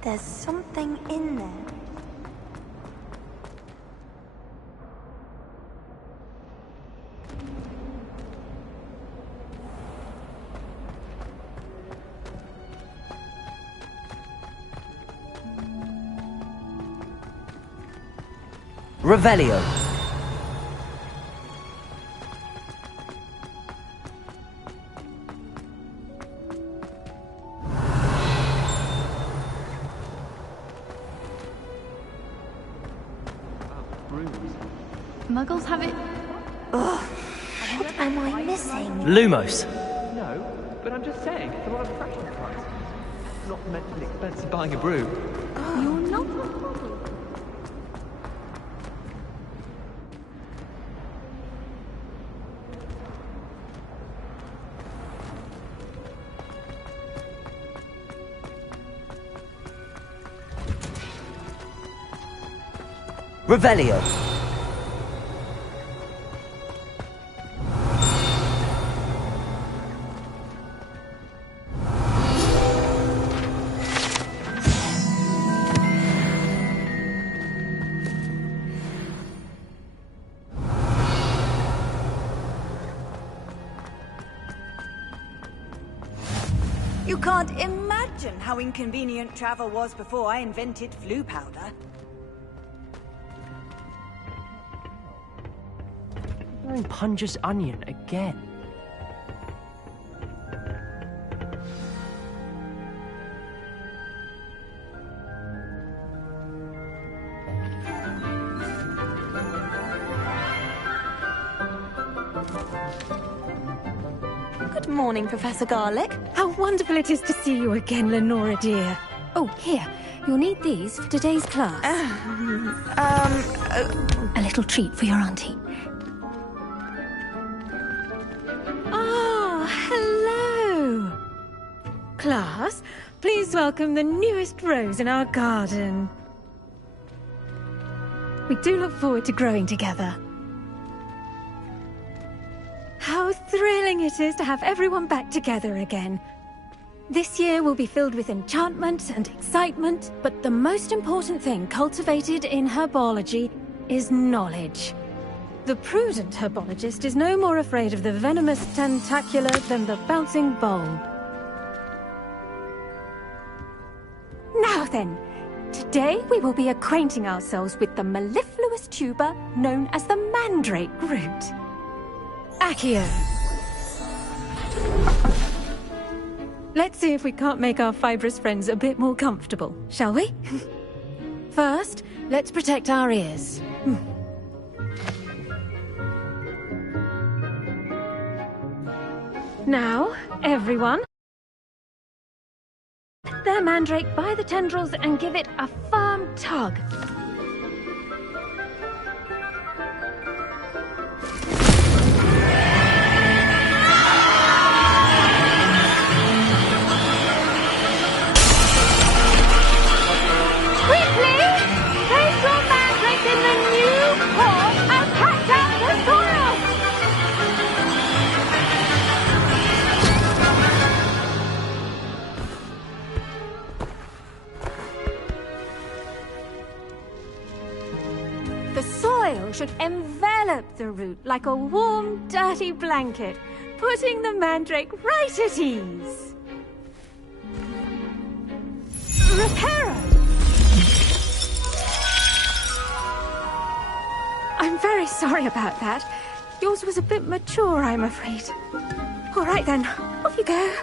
There's something in there. Revelio. Muggles have it. Ugh, what am I missing? Lumos. No, but I'm just saying, it's a lot of fraction price. It's not meant to be expensive buying a brew. You're not. Revelio. You can't imagine how inconvenient travel was before I invented flu powder. Wearing Punja's onion again. Good morning, Professor Garlic. How wonderful it is to see you again, Lenora dear. Oh, here. You'll need these for today's class. A little treat for your auntie. Ah, hello. Class, please welcome the newest rose in our garden. We do look forward to growing together. How thrilling it is to have everyone back together again. This year will be filled with enchantment and excitement, but the most important thing cultivated in herbology is knowledge. The prudent herbologist is no more afraid of the venomous tentacular than the bouncing bulb. Now then, today we will be acquainting ourselves with the mellifluous tuber known as the mandrake root. Accio. Let's see if we can't make our fibrous friends a bit more comfortable, shall we? First, let's protect our ears. Now, everyone, their mandrake by the tendrils and give it a firm tug. Should envelop the root like a warm, dirty blanket, putting the mandrake right at ease. Reparo! very sorry about that. Yours was a bit mature, I'm afraid. All right then, off you go.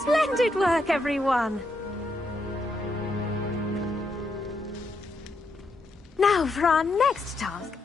Splendid work, everyone. Now for our next task.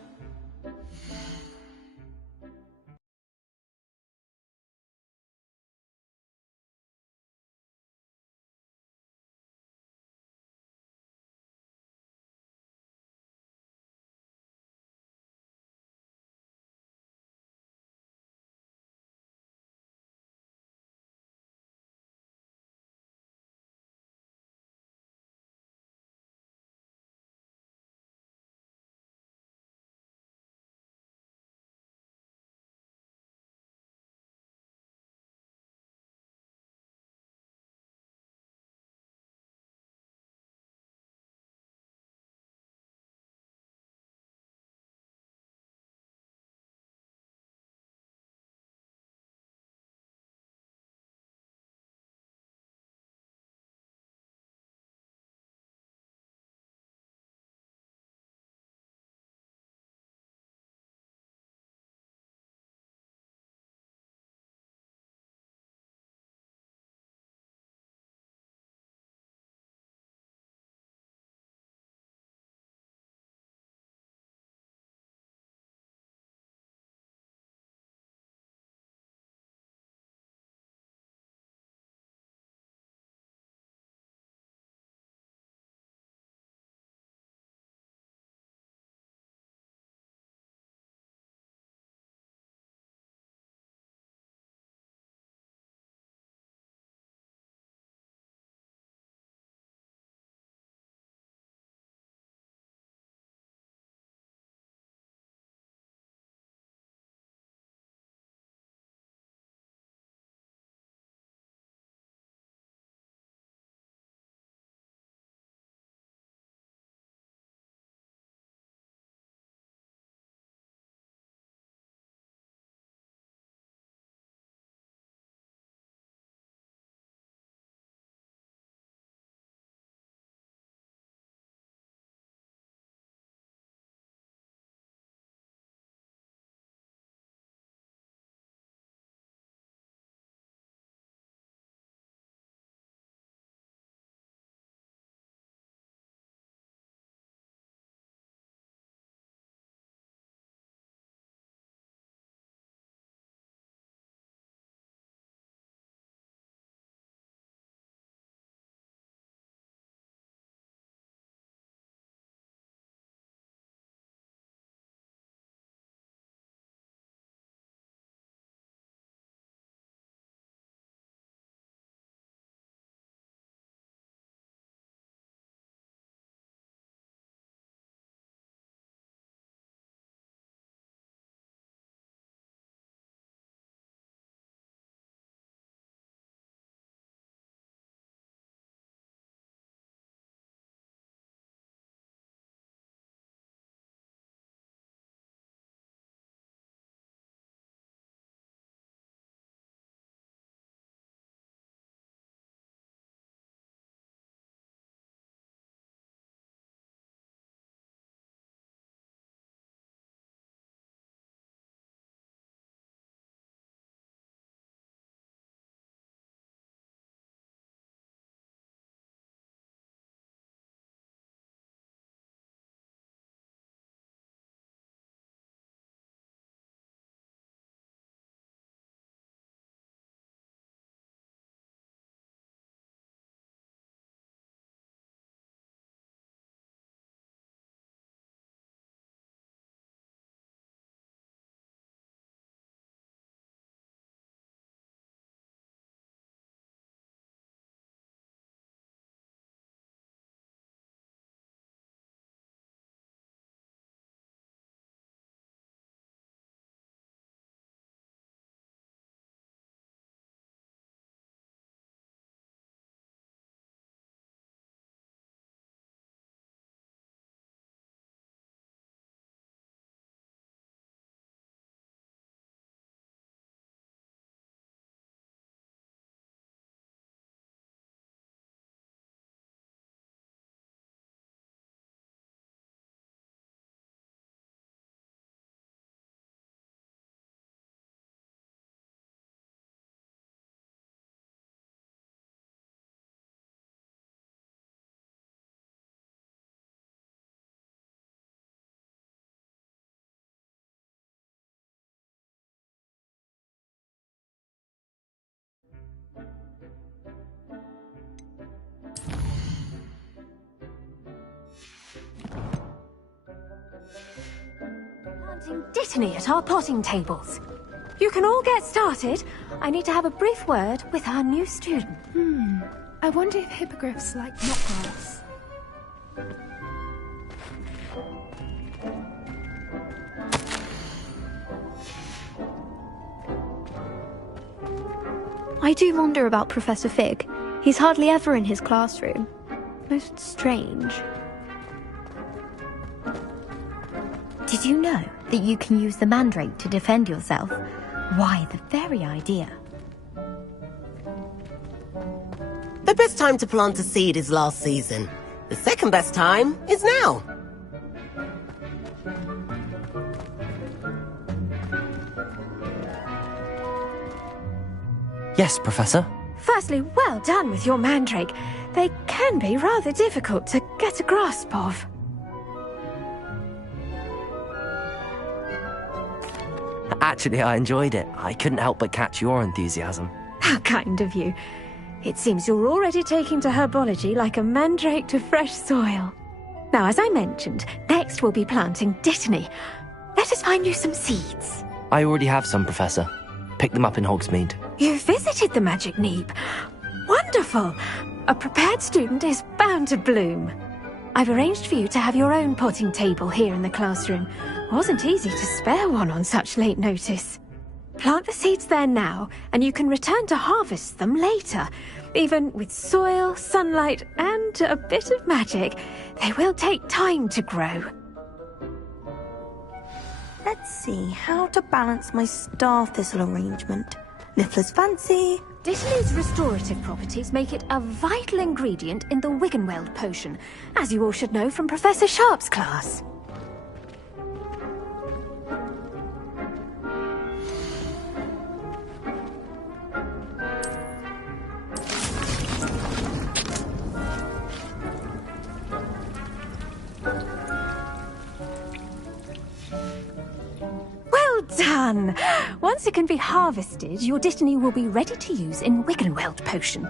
planting Dittany at our potting tables. You can all get started. I need to have a brief word with our new student. I wonder if hippogriffs like knotgrass. I do wonder about Professor Fig. He's hardly ever in his classroom. Most strange. Did you know that you can use the mandrake to defend yourself? Why, the very idea. The best time to plant a seed is last season. The second best time is now. Yes, Professor. Firstly, well done with your mandrake. They can be rather difficult to get a grasp of. Actually, I enjoyed it. I couldn't help but catch your enthusiasm. How kind of you. It seems you're already taking to herbology like a mandrake to fresh soil. Now, as I mentioned, next we'll be planting Dittany. Let us find you some seeds. I already have some, Professor. Picked them up in Hogsmeade. You visited the Magic Neep. Wonderful! A prepared student is bound to bloom. I've arranged for you to have your own potting table here in the classroom. Wasn't easy to spare one on such late notice. Plant the seeds there now, and you can return to harvest them later. Even with soil, sunlight, and a bit of magic, they will take time to grow. Let's see how to balance my star thistle arrangement. Niffler's fancy. Dittany's restorative properties make it a vital ingredient in the Wiggenweld potion, as you all should know from Professor Sharp's class. Well done! Once it can be harvested, your Dittany will be ready to use in Wiggenweld potion.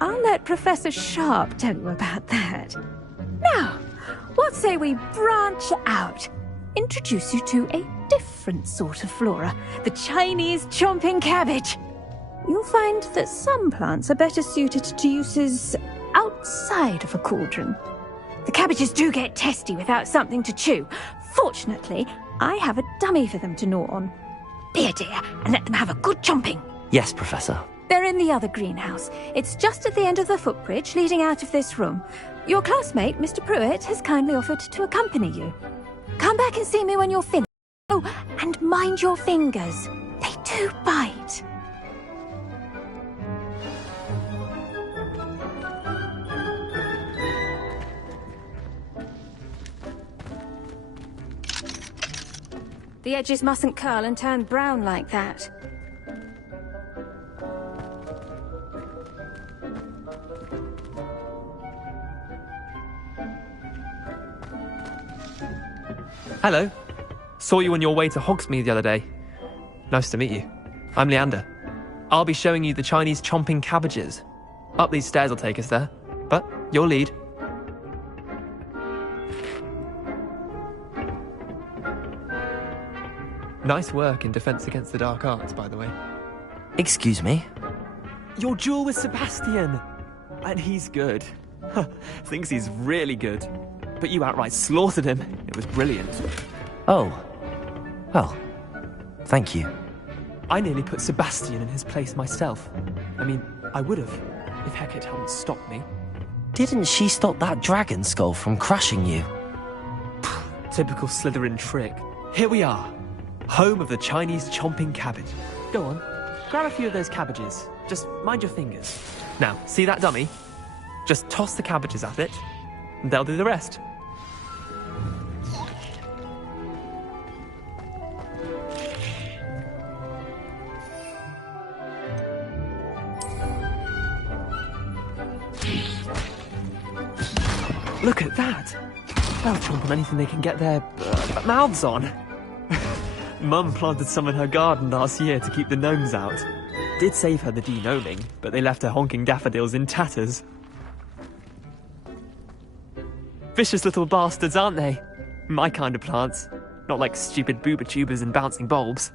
I'll let Professor Sharp tell you about that. Now, what say we branch out? Introduce you to a different sort of flora, the Chinese chomping cabbage. You'll find that some plants are better suited to uses outside of a cauldron. The cabbages do get testy without something to chew. Fortunately, I have a dummy for them to gnaw on. Be a dear and let them have a good chomping. Yes, Professor. They're in the other greenhouse. It's just at the end of the footbridge leading out of this room. Your classmate, Mr. Pruitt, has kindly offered to accompany you. Come back and see me when you're finished. Oh, and mind your fingers. They do bite. The edges mustn't curl and turn brown like that. Hello. Saw you on your way to Hogsmeade the other day. Nice to meet you. I'm Leander. I'll be showing you the Chinese chomping cabbages. Up these stairs will take us there. But you'll lead. Nice work in Defense Against the Dark Arts, by the way. Excuse me? Your duel with Sebastian! And he's good. Thinks he's really good. But you outright slaughtered him. It was brilliant. Oh. Well, thank you. I nearly put Sebastian in his place myself. I mean, I would have, if Hecate hadn't stopped me. Didn't she stop that dragon skull from crushing you? Typical Slytherin trick. Here we are. Home of the Chinese chomping cabbage. Go on, grab a few of those cabbages. Just mind your fingers. Now, see that dummy? Just toss the cabbages at it, and they'll do the rest. Look at that! They'll chomp on anything they can get their mouths on. Mum planted some in her garden last year to keep the gnomes out. Did save her the de-gnoming, but they left her honking daffodils in tatters. Vicious little bastards, aren't they? My kind of plants. Not like stupid booba tubers and bouncing bulbs.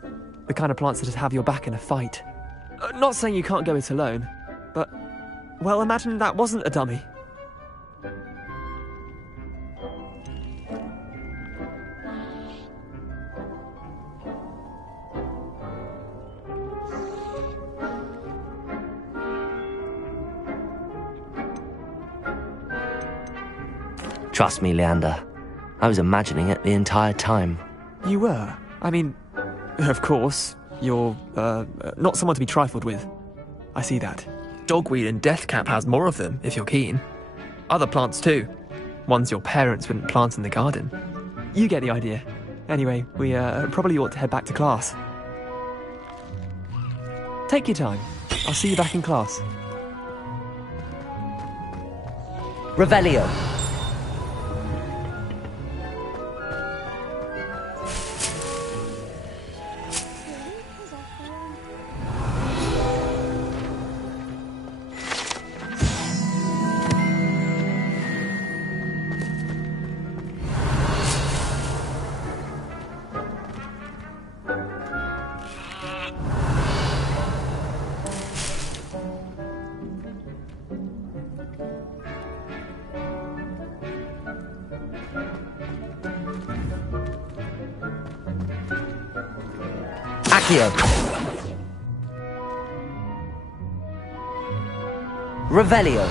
The kind of plants that'd have your back in a fight. Not saying you can't go it alone, but, well, imagine that wasn't a dummy. Trust me, Leander. I was imagining it the entire time. You were? I mean, of course, you're, not someone to be trifled with. I see that. Dogweed and deathcap has more of them, if you're keen. Other plants too. Ones your parents wouldn't plant in the garden. You get the idea. Anyway, we, probably ought to head back to class. Take your time. I'll see you back in class. Revelio. Revelio.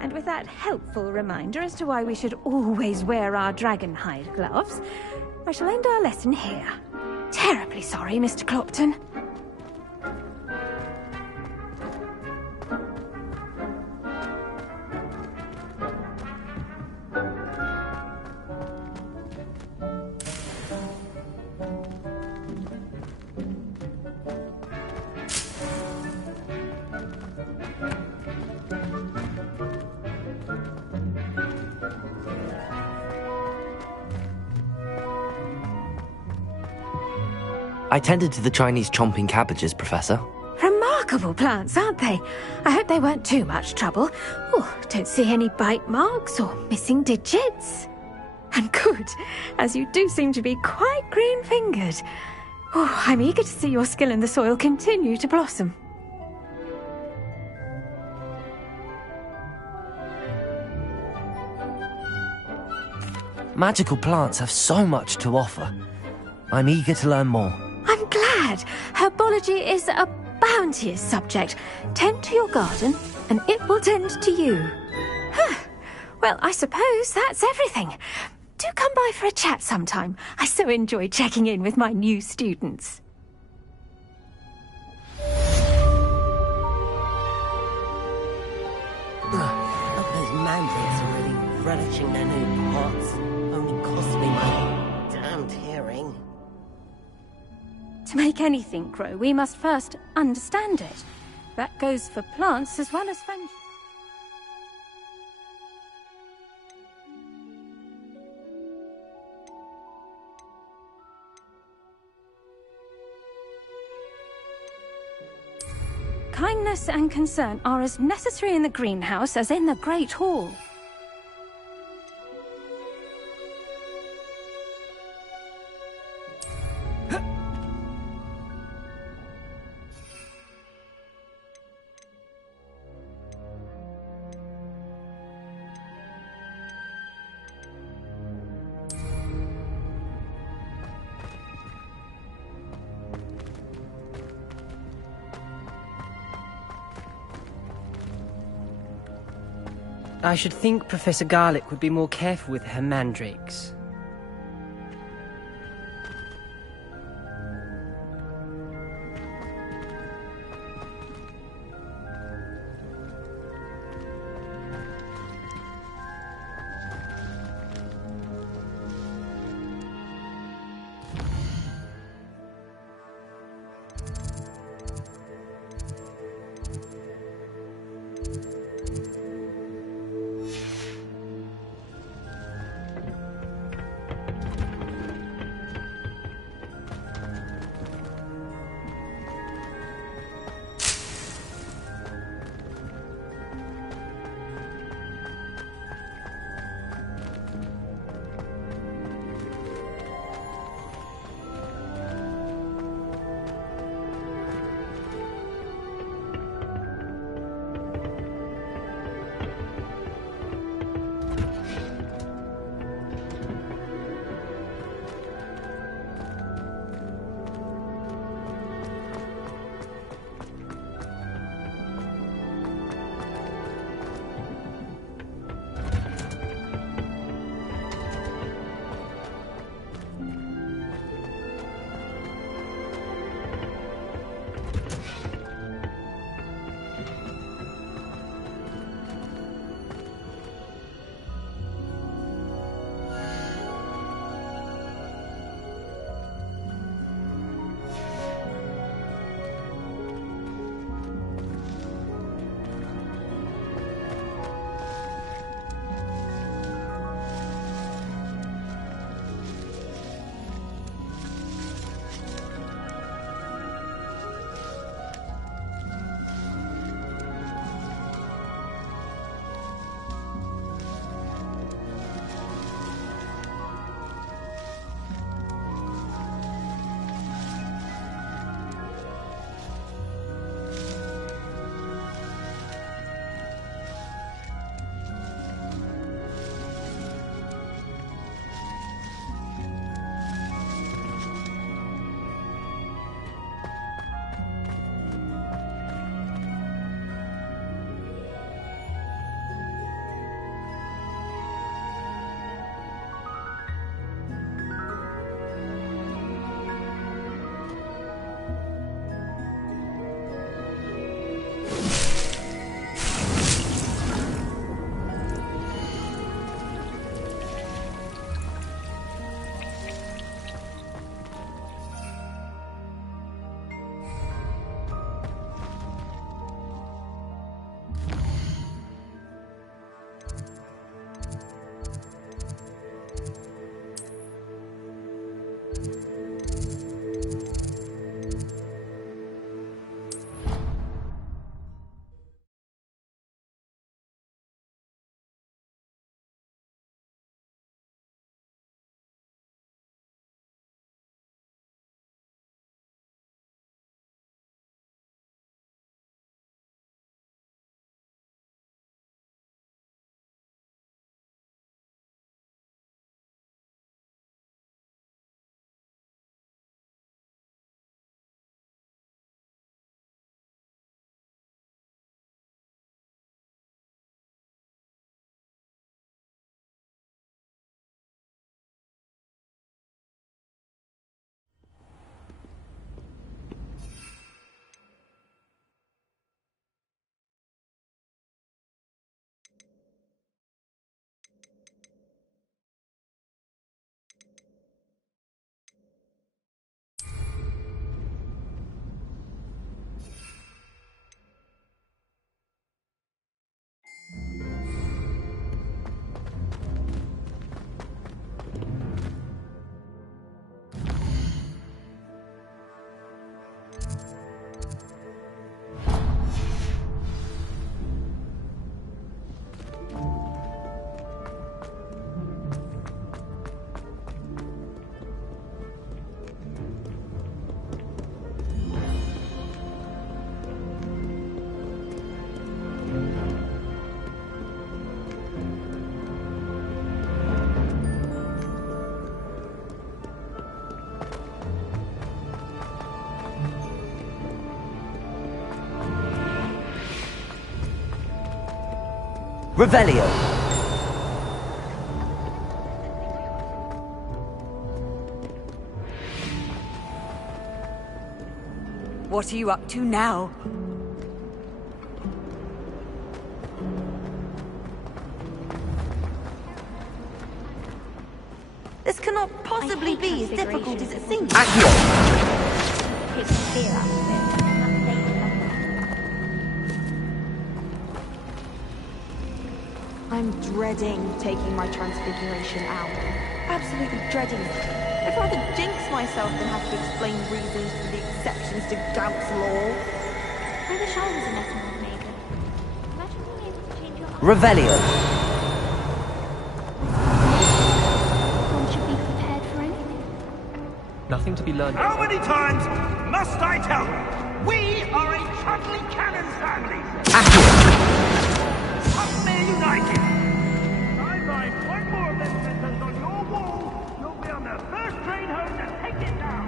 And with that helpful reminder as to why we should always wear our dragon hide gloves, I shall end our lesson here. Terribly sorry, Mr. Clopton. I tended to the Chinese chomping cabbages, Professor. Remarkable plants, aren't they? I hope they weren't too much trouble. Oh, don't see any bite marks or missing digits. And good, as you do seem to be quite green-fingered. Oh, I'm eager to see your skill in the soil continue to blossom. Magical plants have so much to offer. I'm eager to learn more. I'm glad. Herbology is a bounteous subject. Tend to your garden, and it will tend to you. Well, I suppose that's everything. Do come by for a chat sometime. I so enjoy checking in with my new students. Look at those mandrakes already relishing their new pots. Only cost me my damned hearing. To make anything grow, we must first understand it. That goes for plants as well as friendship. Kindness and concern are as necessary in the greenhouse as in the Great Hall. I should think Professor Garlick would be more careful with her mandrakes. Revelio. What are you up to now? This cannot possibly be as difficult as it seems. I'm dreading taking my transfiguration out. Absolutely dreading it. I'd rather jinx myself than have to explain reasons for the exceptions to Gaunt's law. I wish I was a metal maker. Imagine being able to change your eyes. Revelio. One should be prepared for anything. Nothing to be learned. How many times must I tell you? We are a Chudley Cannon family! Husband united! I find one more of them sentence on your wall, you'll be on the first train home to take it down!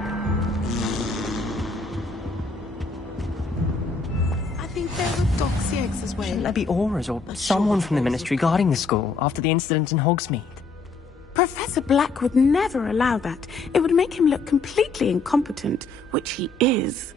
I think there were doxiacs as well. Shouldn't there be auras or someone from the Ministry guarding the school after the incident in Hogsmeade? Professor Black would never allow that. It would make him look completely incompetent, which he is.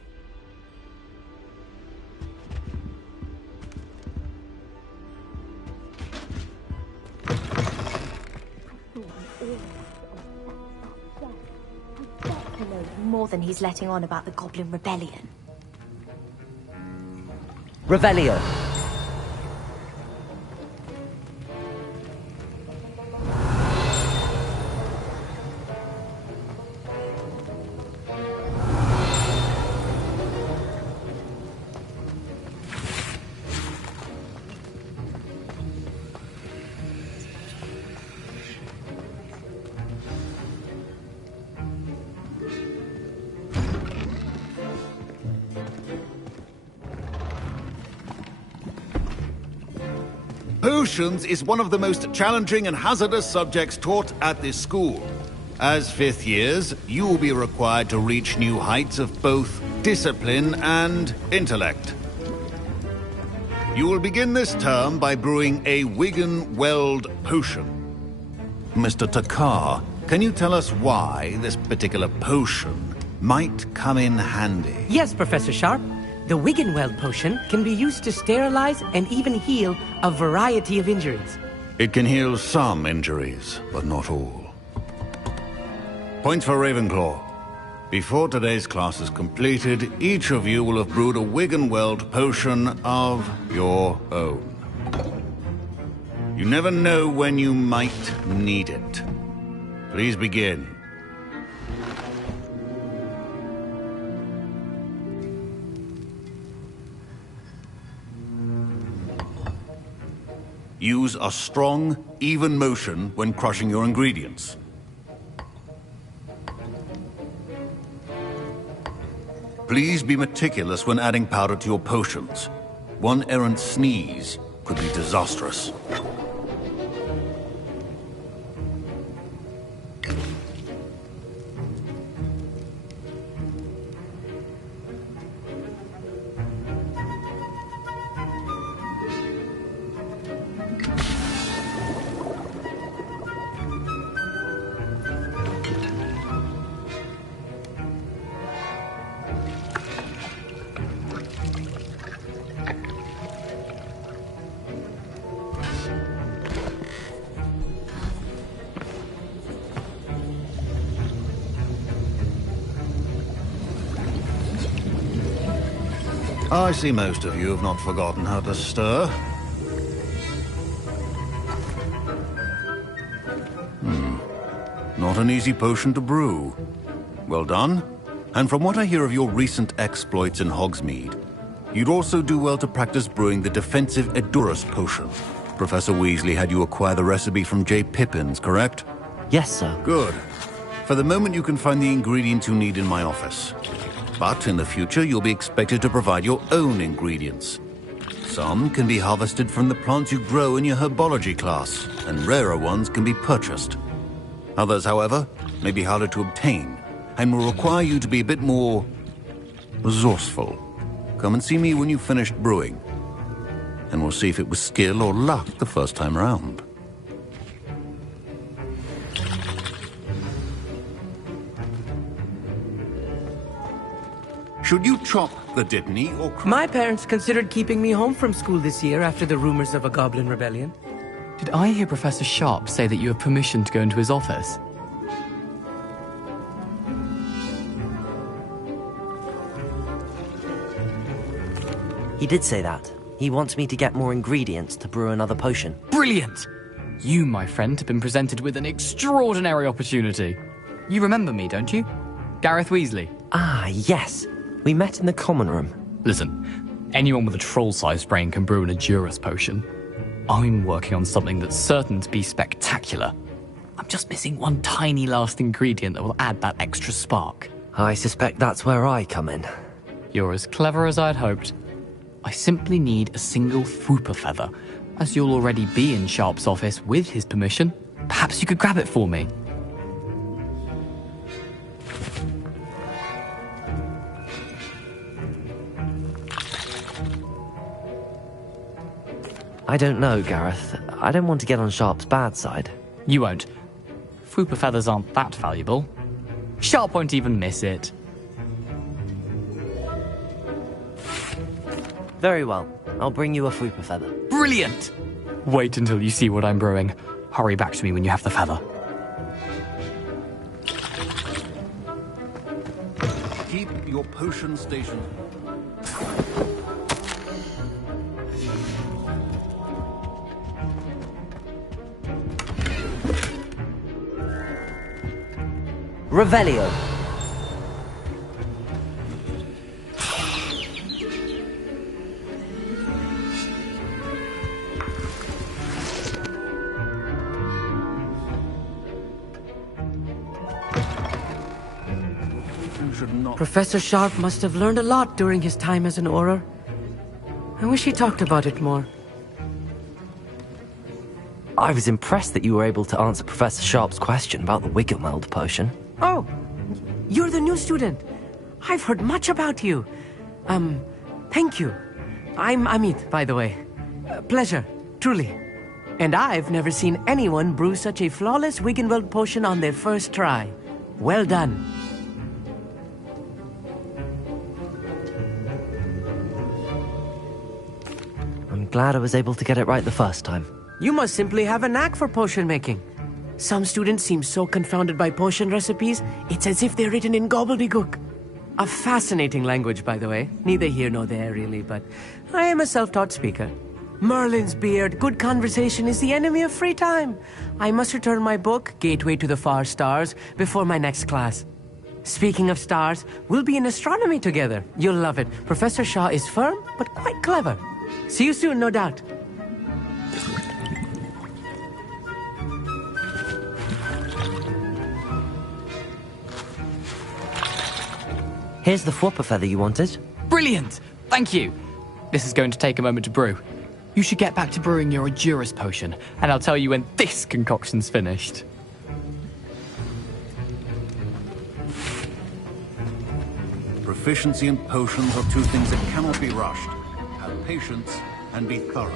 He knows more than he's letting on about the Goblin Rebellion. Revelio. Potions is one of the most challenging and hazardous subjects taught at this school. As fifth years, you will be required to reach new heights of both discipline and intellect. You will begin this term by brewing a Wigan-Weld potion. Mr. Takar, can you tell us why this particular potion might come in handy? Yes, Professor Sharp. The Wiggenweld potion can be used to sterilize and even heal a variety of injuries. It can heal some injuries, but not all. Points for Ravenclaw. Before today's class is completed, each of you will have brewed a Wiggenweld potion of your own. You never know when you might need it. Please begin. Use a strong, even motion when crushing your ingredients. Please be meticulous when adding powder to your potions. One errant sneeze could be disastrous. I see most of you have not forgotten how to stir. Not an easy potion to brew. Well done. And from what I hear of your recent exploits in Hogsmeade, you'd also do well to practice brewing the defensive Edurus potion. Professor Weasley had you acquire the recipe from J. Pippins, correct? Yes, sir. Good. For the moment, you can find the ingredients you need in my office. But in the future, you'll be expected to provide your own ingredients. Some can be harvested from the plants you grow in your herbology class, and rarer ones can be purchased. Others, however, may be harder to obtain, and will require you to be a bit more resourceful. Come and see me when you've finished brewing. and we'll see if it was skill or luck the first time around. Should you chop the Dittany or... My parents considered keeping me home from school this year after the rumors of a goblin rebellion. Did I hear Professor Sharp say that you have permission to go into his office? He did say that. He wants me to get more ingredients to brew another potion. Brilliant! You, my friend, have been presented with an extraordinary opportunity. You remember me, don't you? Gareth Weasley. Ah, yes. We met in the common room. Listen, anyone with a troll-sized brain can brew an Adurus potion. I'm working on something that's certain to be spectacular. I'm just missing one tiny last ingredient that will add that extra spark. I suspect that's where I come in. You're as clever as I'd hoped. I simply need a single Fwooper feather. As you'll already be in Sharp's office with his permission, perhaps you could grab it for me. I don't know, Gareth. I don't want to get on Sharp's bad side. You won't. Fwooper feathers aren't that valuable. Sharp won't even miss it. Very well. I'll bring you a Fwooper feather. Brilliant! Wait until you see what I'm brewing. Hurry back to me when you have the feather. Keep your potion station. Revelio. Professor Sharp must have learned a lot during his time as an Auror. I wish he talked about it more. I was impressed that you were able to answer Professor Sharp's question about the Wiggenweld potion. Oh, you're the new student. I've heard much about you. Thank you. I'm Amit, by the way. Pleasure, truly. And I've never seen anyone brew such a flawless Wiggenweld potion on their first try. Well done. I'm glad I was able to get it right the first time. You must simply have a knack for potion making. Some students seem so confounded by potion recipes, it's as if they're written in gobbledygook. A fascinating language, by the way. Neither here nor there, really, but I am a self-taught speaker. Merlin's beard, good conversation is the enemy of free time. I must return my book, Gateway to the Far Stars, before my next class. Speaking of stars, we'll be in astronomy together. You'll love it. Professor Shaw is firm, but quite clever. See you soon, no doubt. Here's the Fwooper feather you wanted. Brilliant! Thank you! This is going to take a moment to brew. You should get back to brewing your Adurus potion, and I'll tell you when this concoction's finished. Proficiency and potions are two things that cannot be rushed. Have patience and be thorough.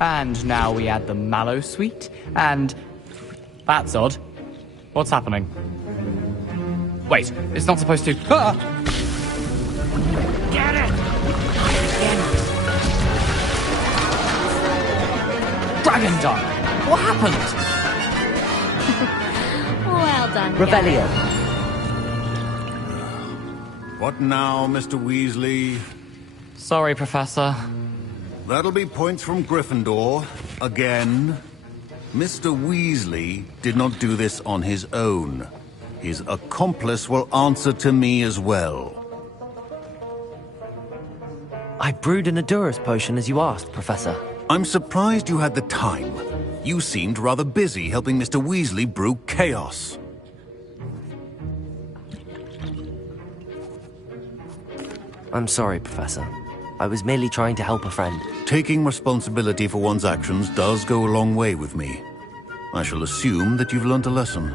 And now we add the mallow sweet, and... That's odd. What's happening? Wait, it's not supposed to... Ah! Get it! Dragon Dog! What happened? Well done, Revelio. What now, Mr. Weasley? Sorry, Professor. That'll be points from Gryffindor. Again. Mr. Weasley did not do this on his own. His accomplice will answer to me as well. I brewed an Adurus potion as you asked, Professor. I'm surprised you had the time. You seemed rather busy helping Mr. Weasley brew chaos. I'm sorry, Professor. I was merely trying to help a friend. Taking responsibility for one's actions does go a long way with me. I shall assume that you've learnt a lesson.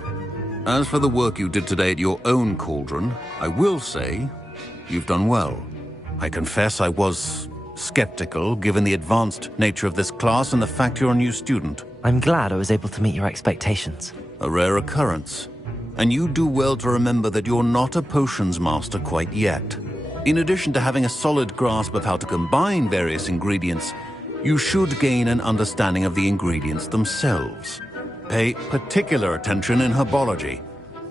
As for the work you did today at your own cauldron, I will say you've done well. I confess I was skeptical, given the advanced nature of this class and the fact you're a new student. I'm glad I was able to meet your expectations. A rare occurrence. And you do well to remember that you're not a potions master quite yet. In addition to having a solid grasp of how to combine various ingredients, you should gain an understanding of the ingredients themselves. Pay particular attention in herbology.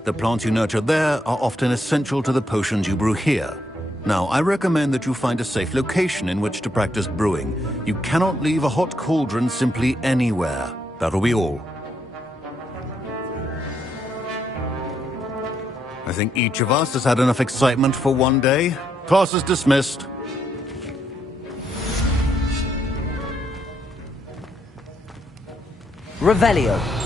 The plants you nurture there are often essential to the potions you brew here. Now, I recommend that you find a safe location in which to practice brewing. You cannot leave a hot cauldron simply anywhere. That'll be all. I think each of us has had enough excitement for one day. Class is dismissed. Revelio.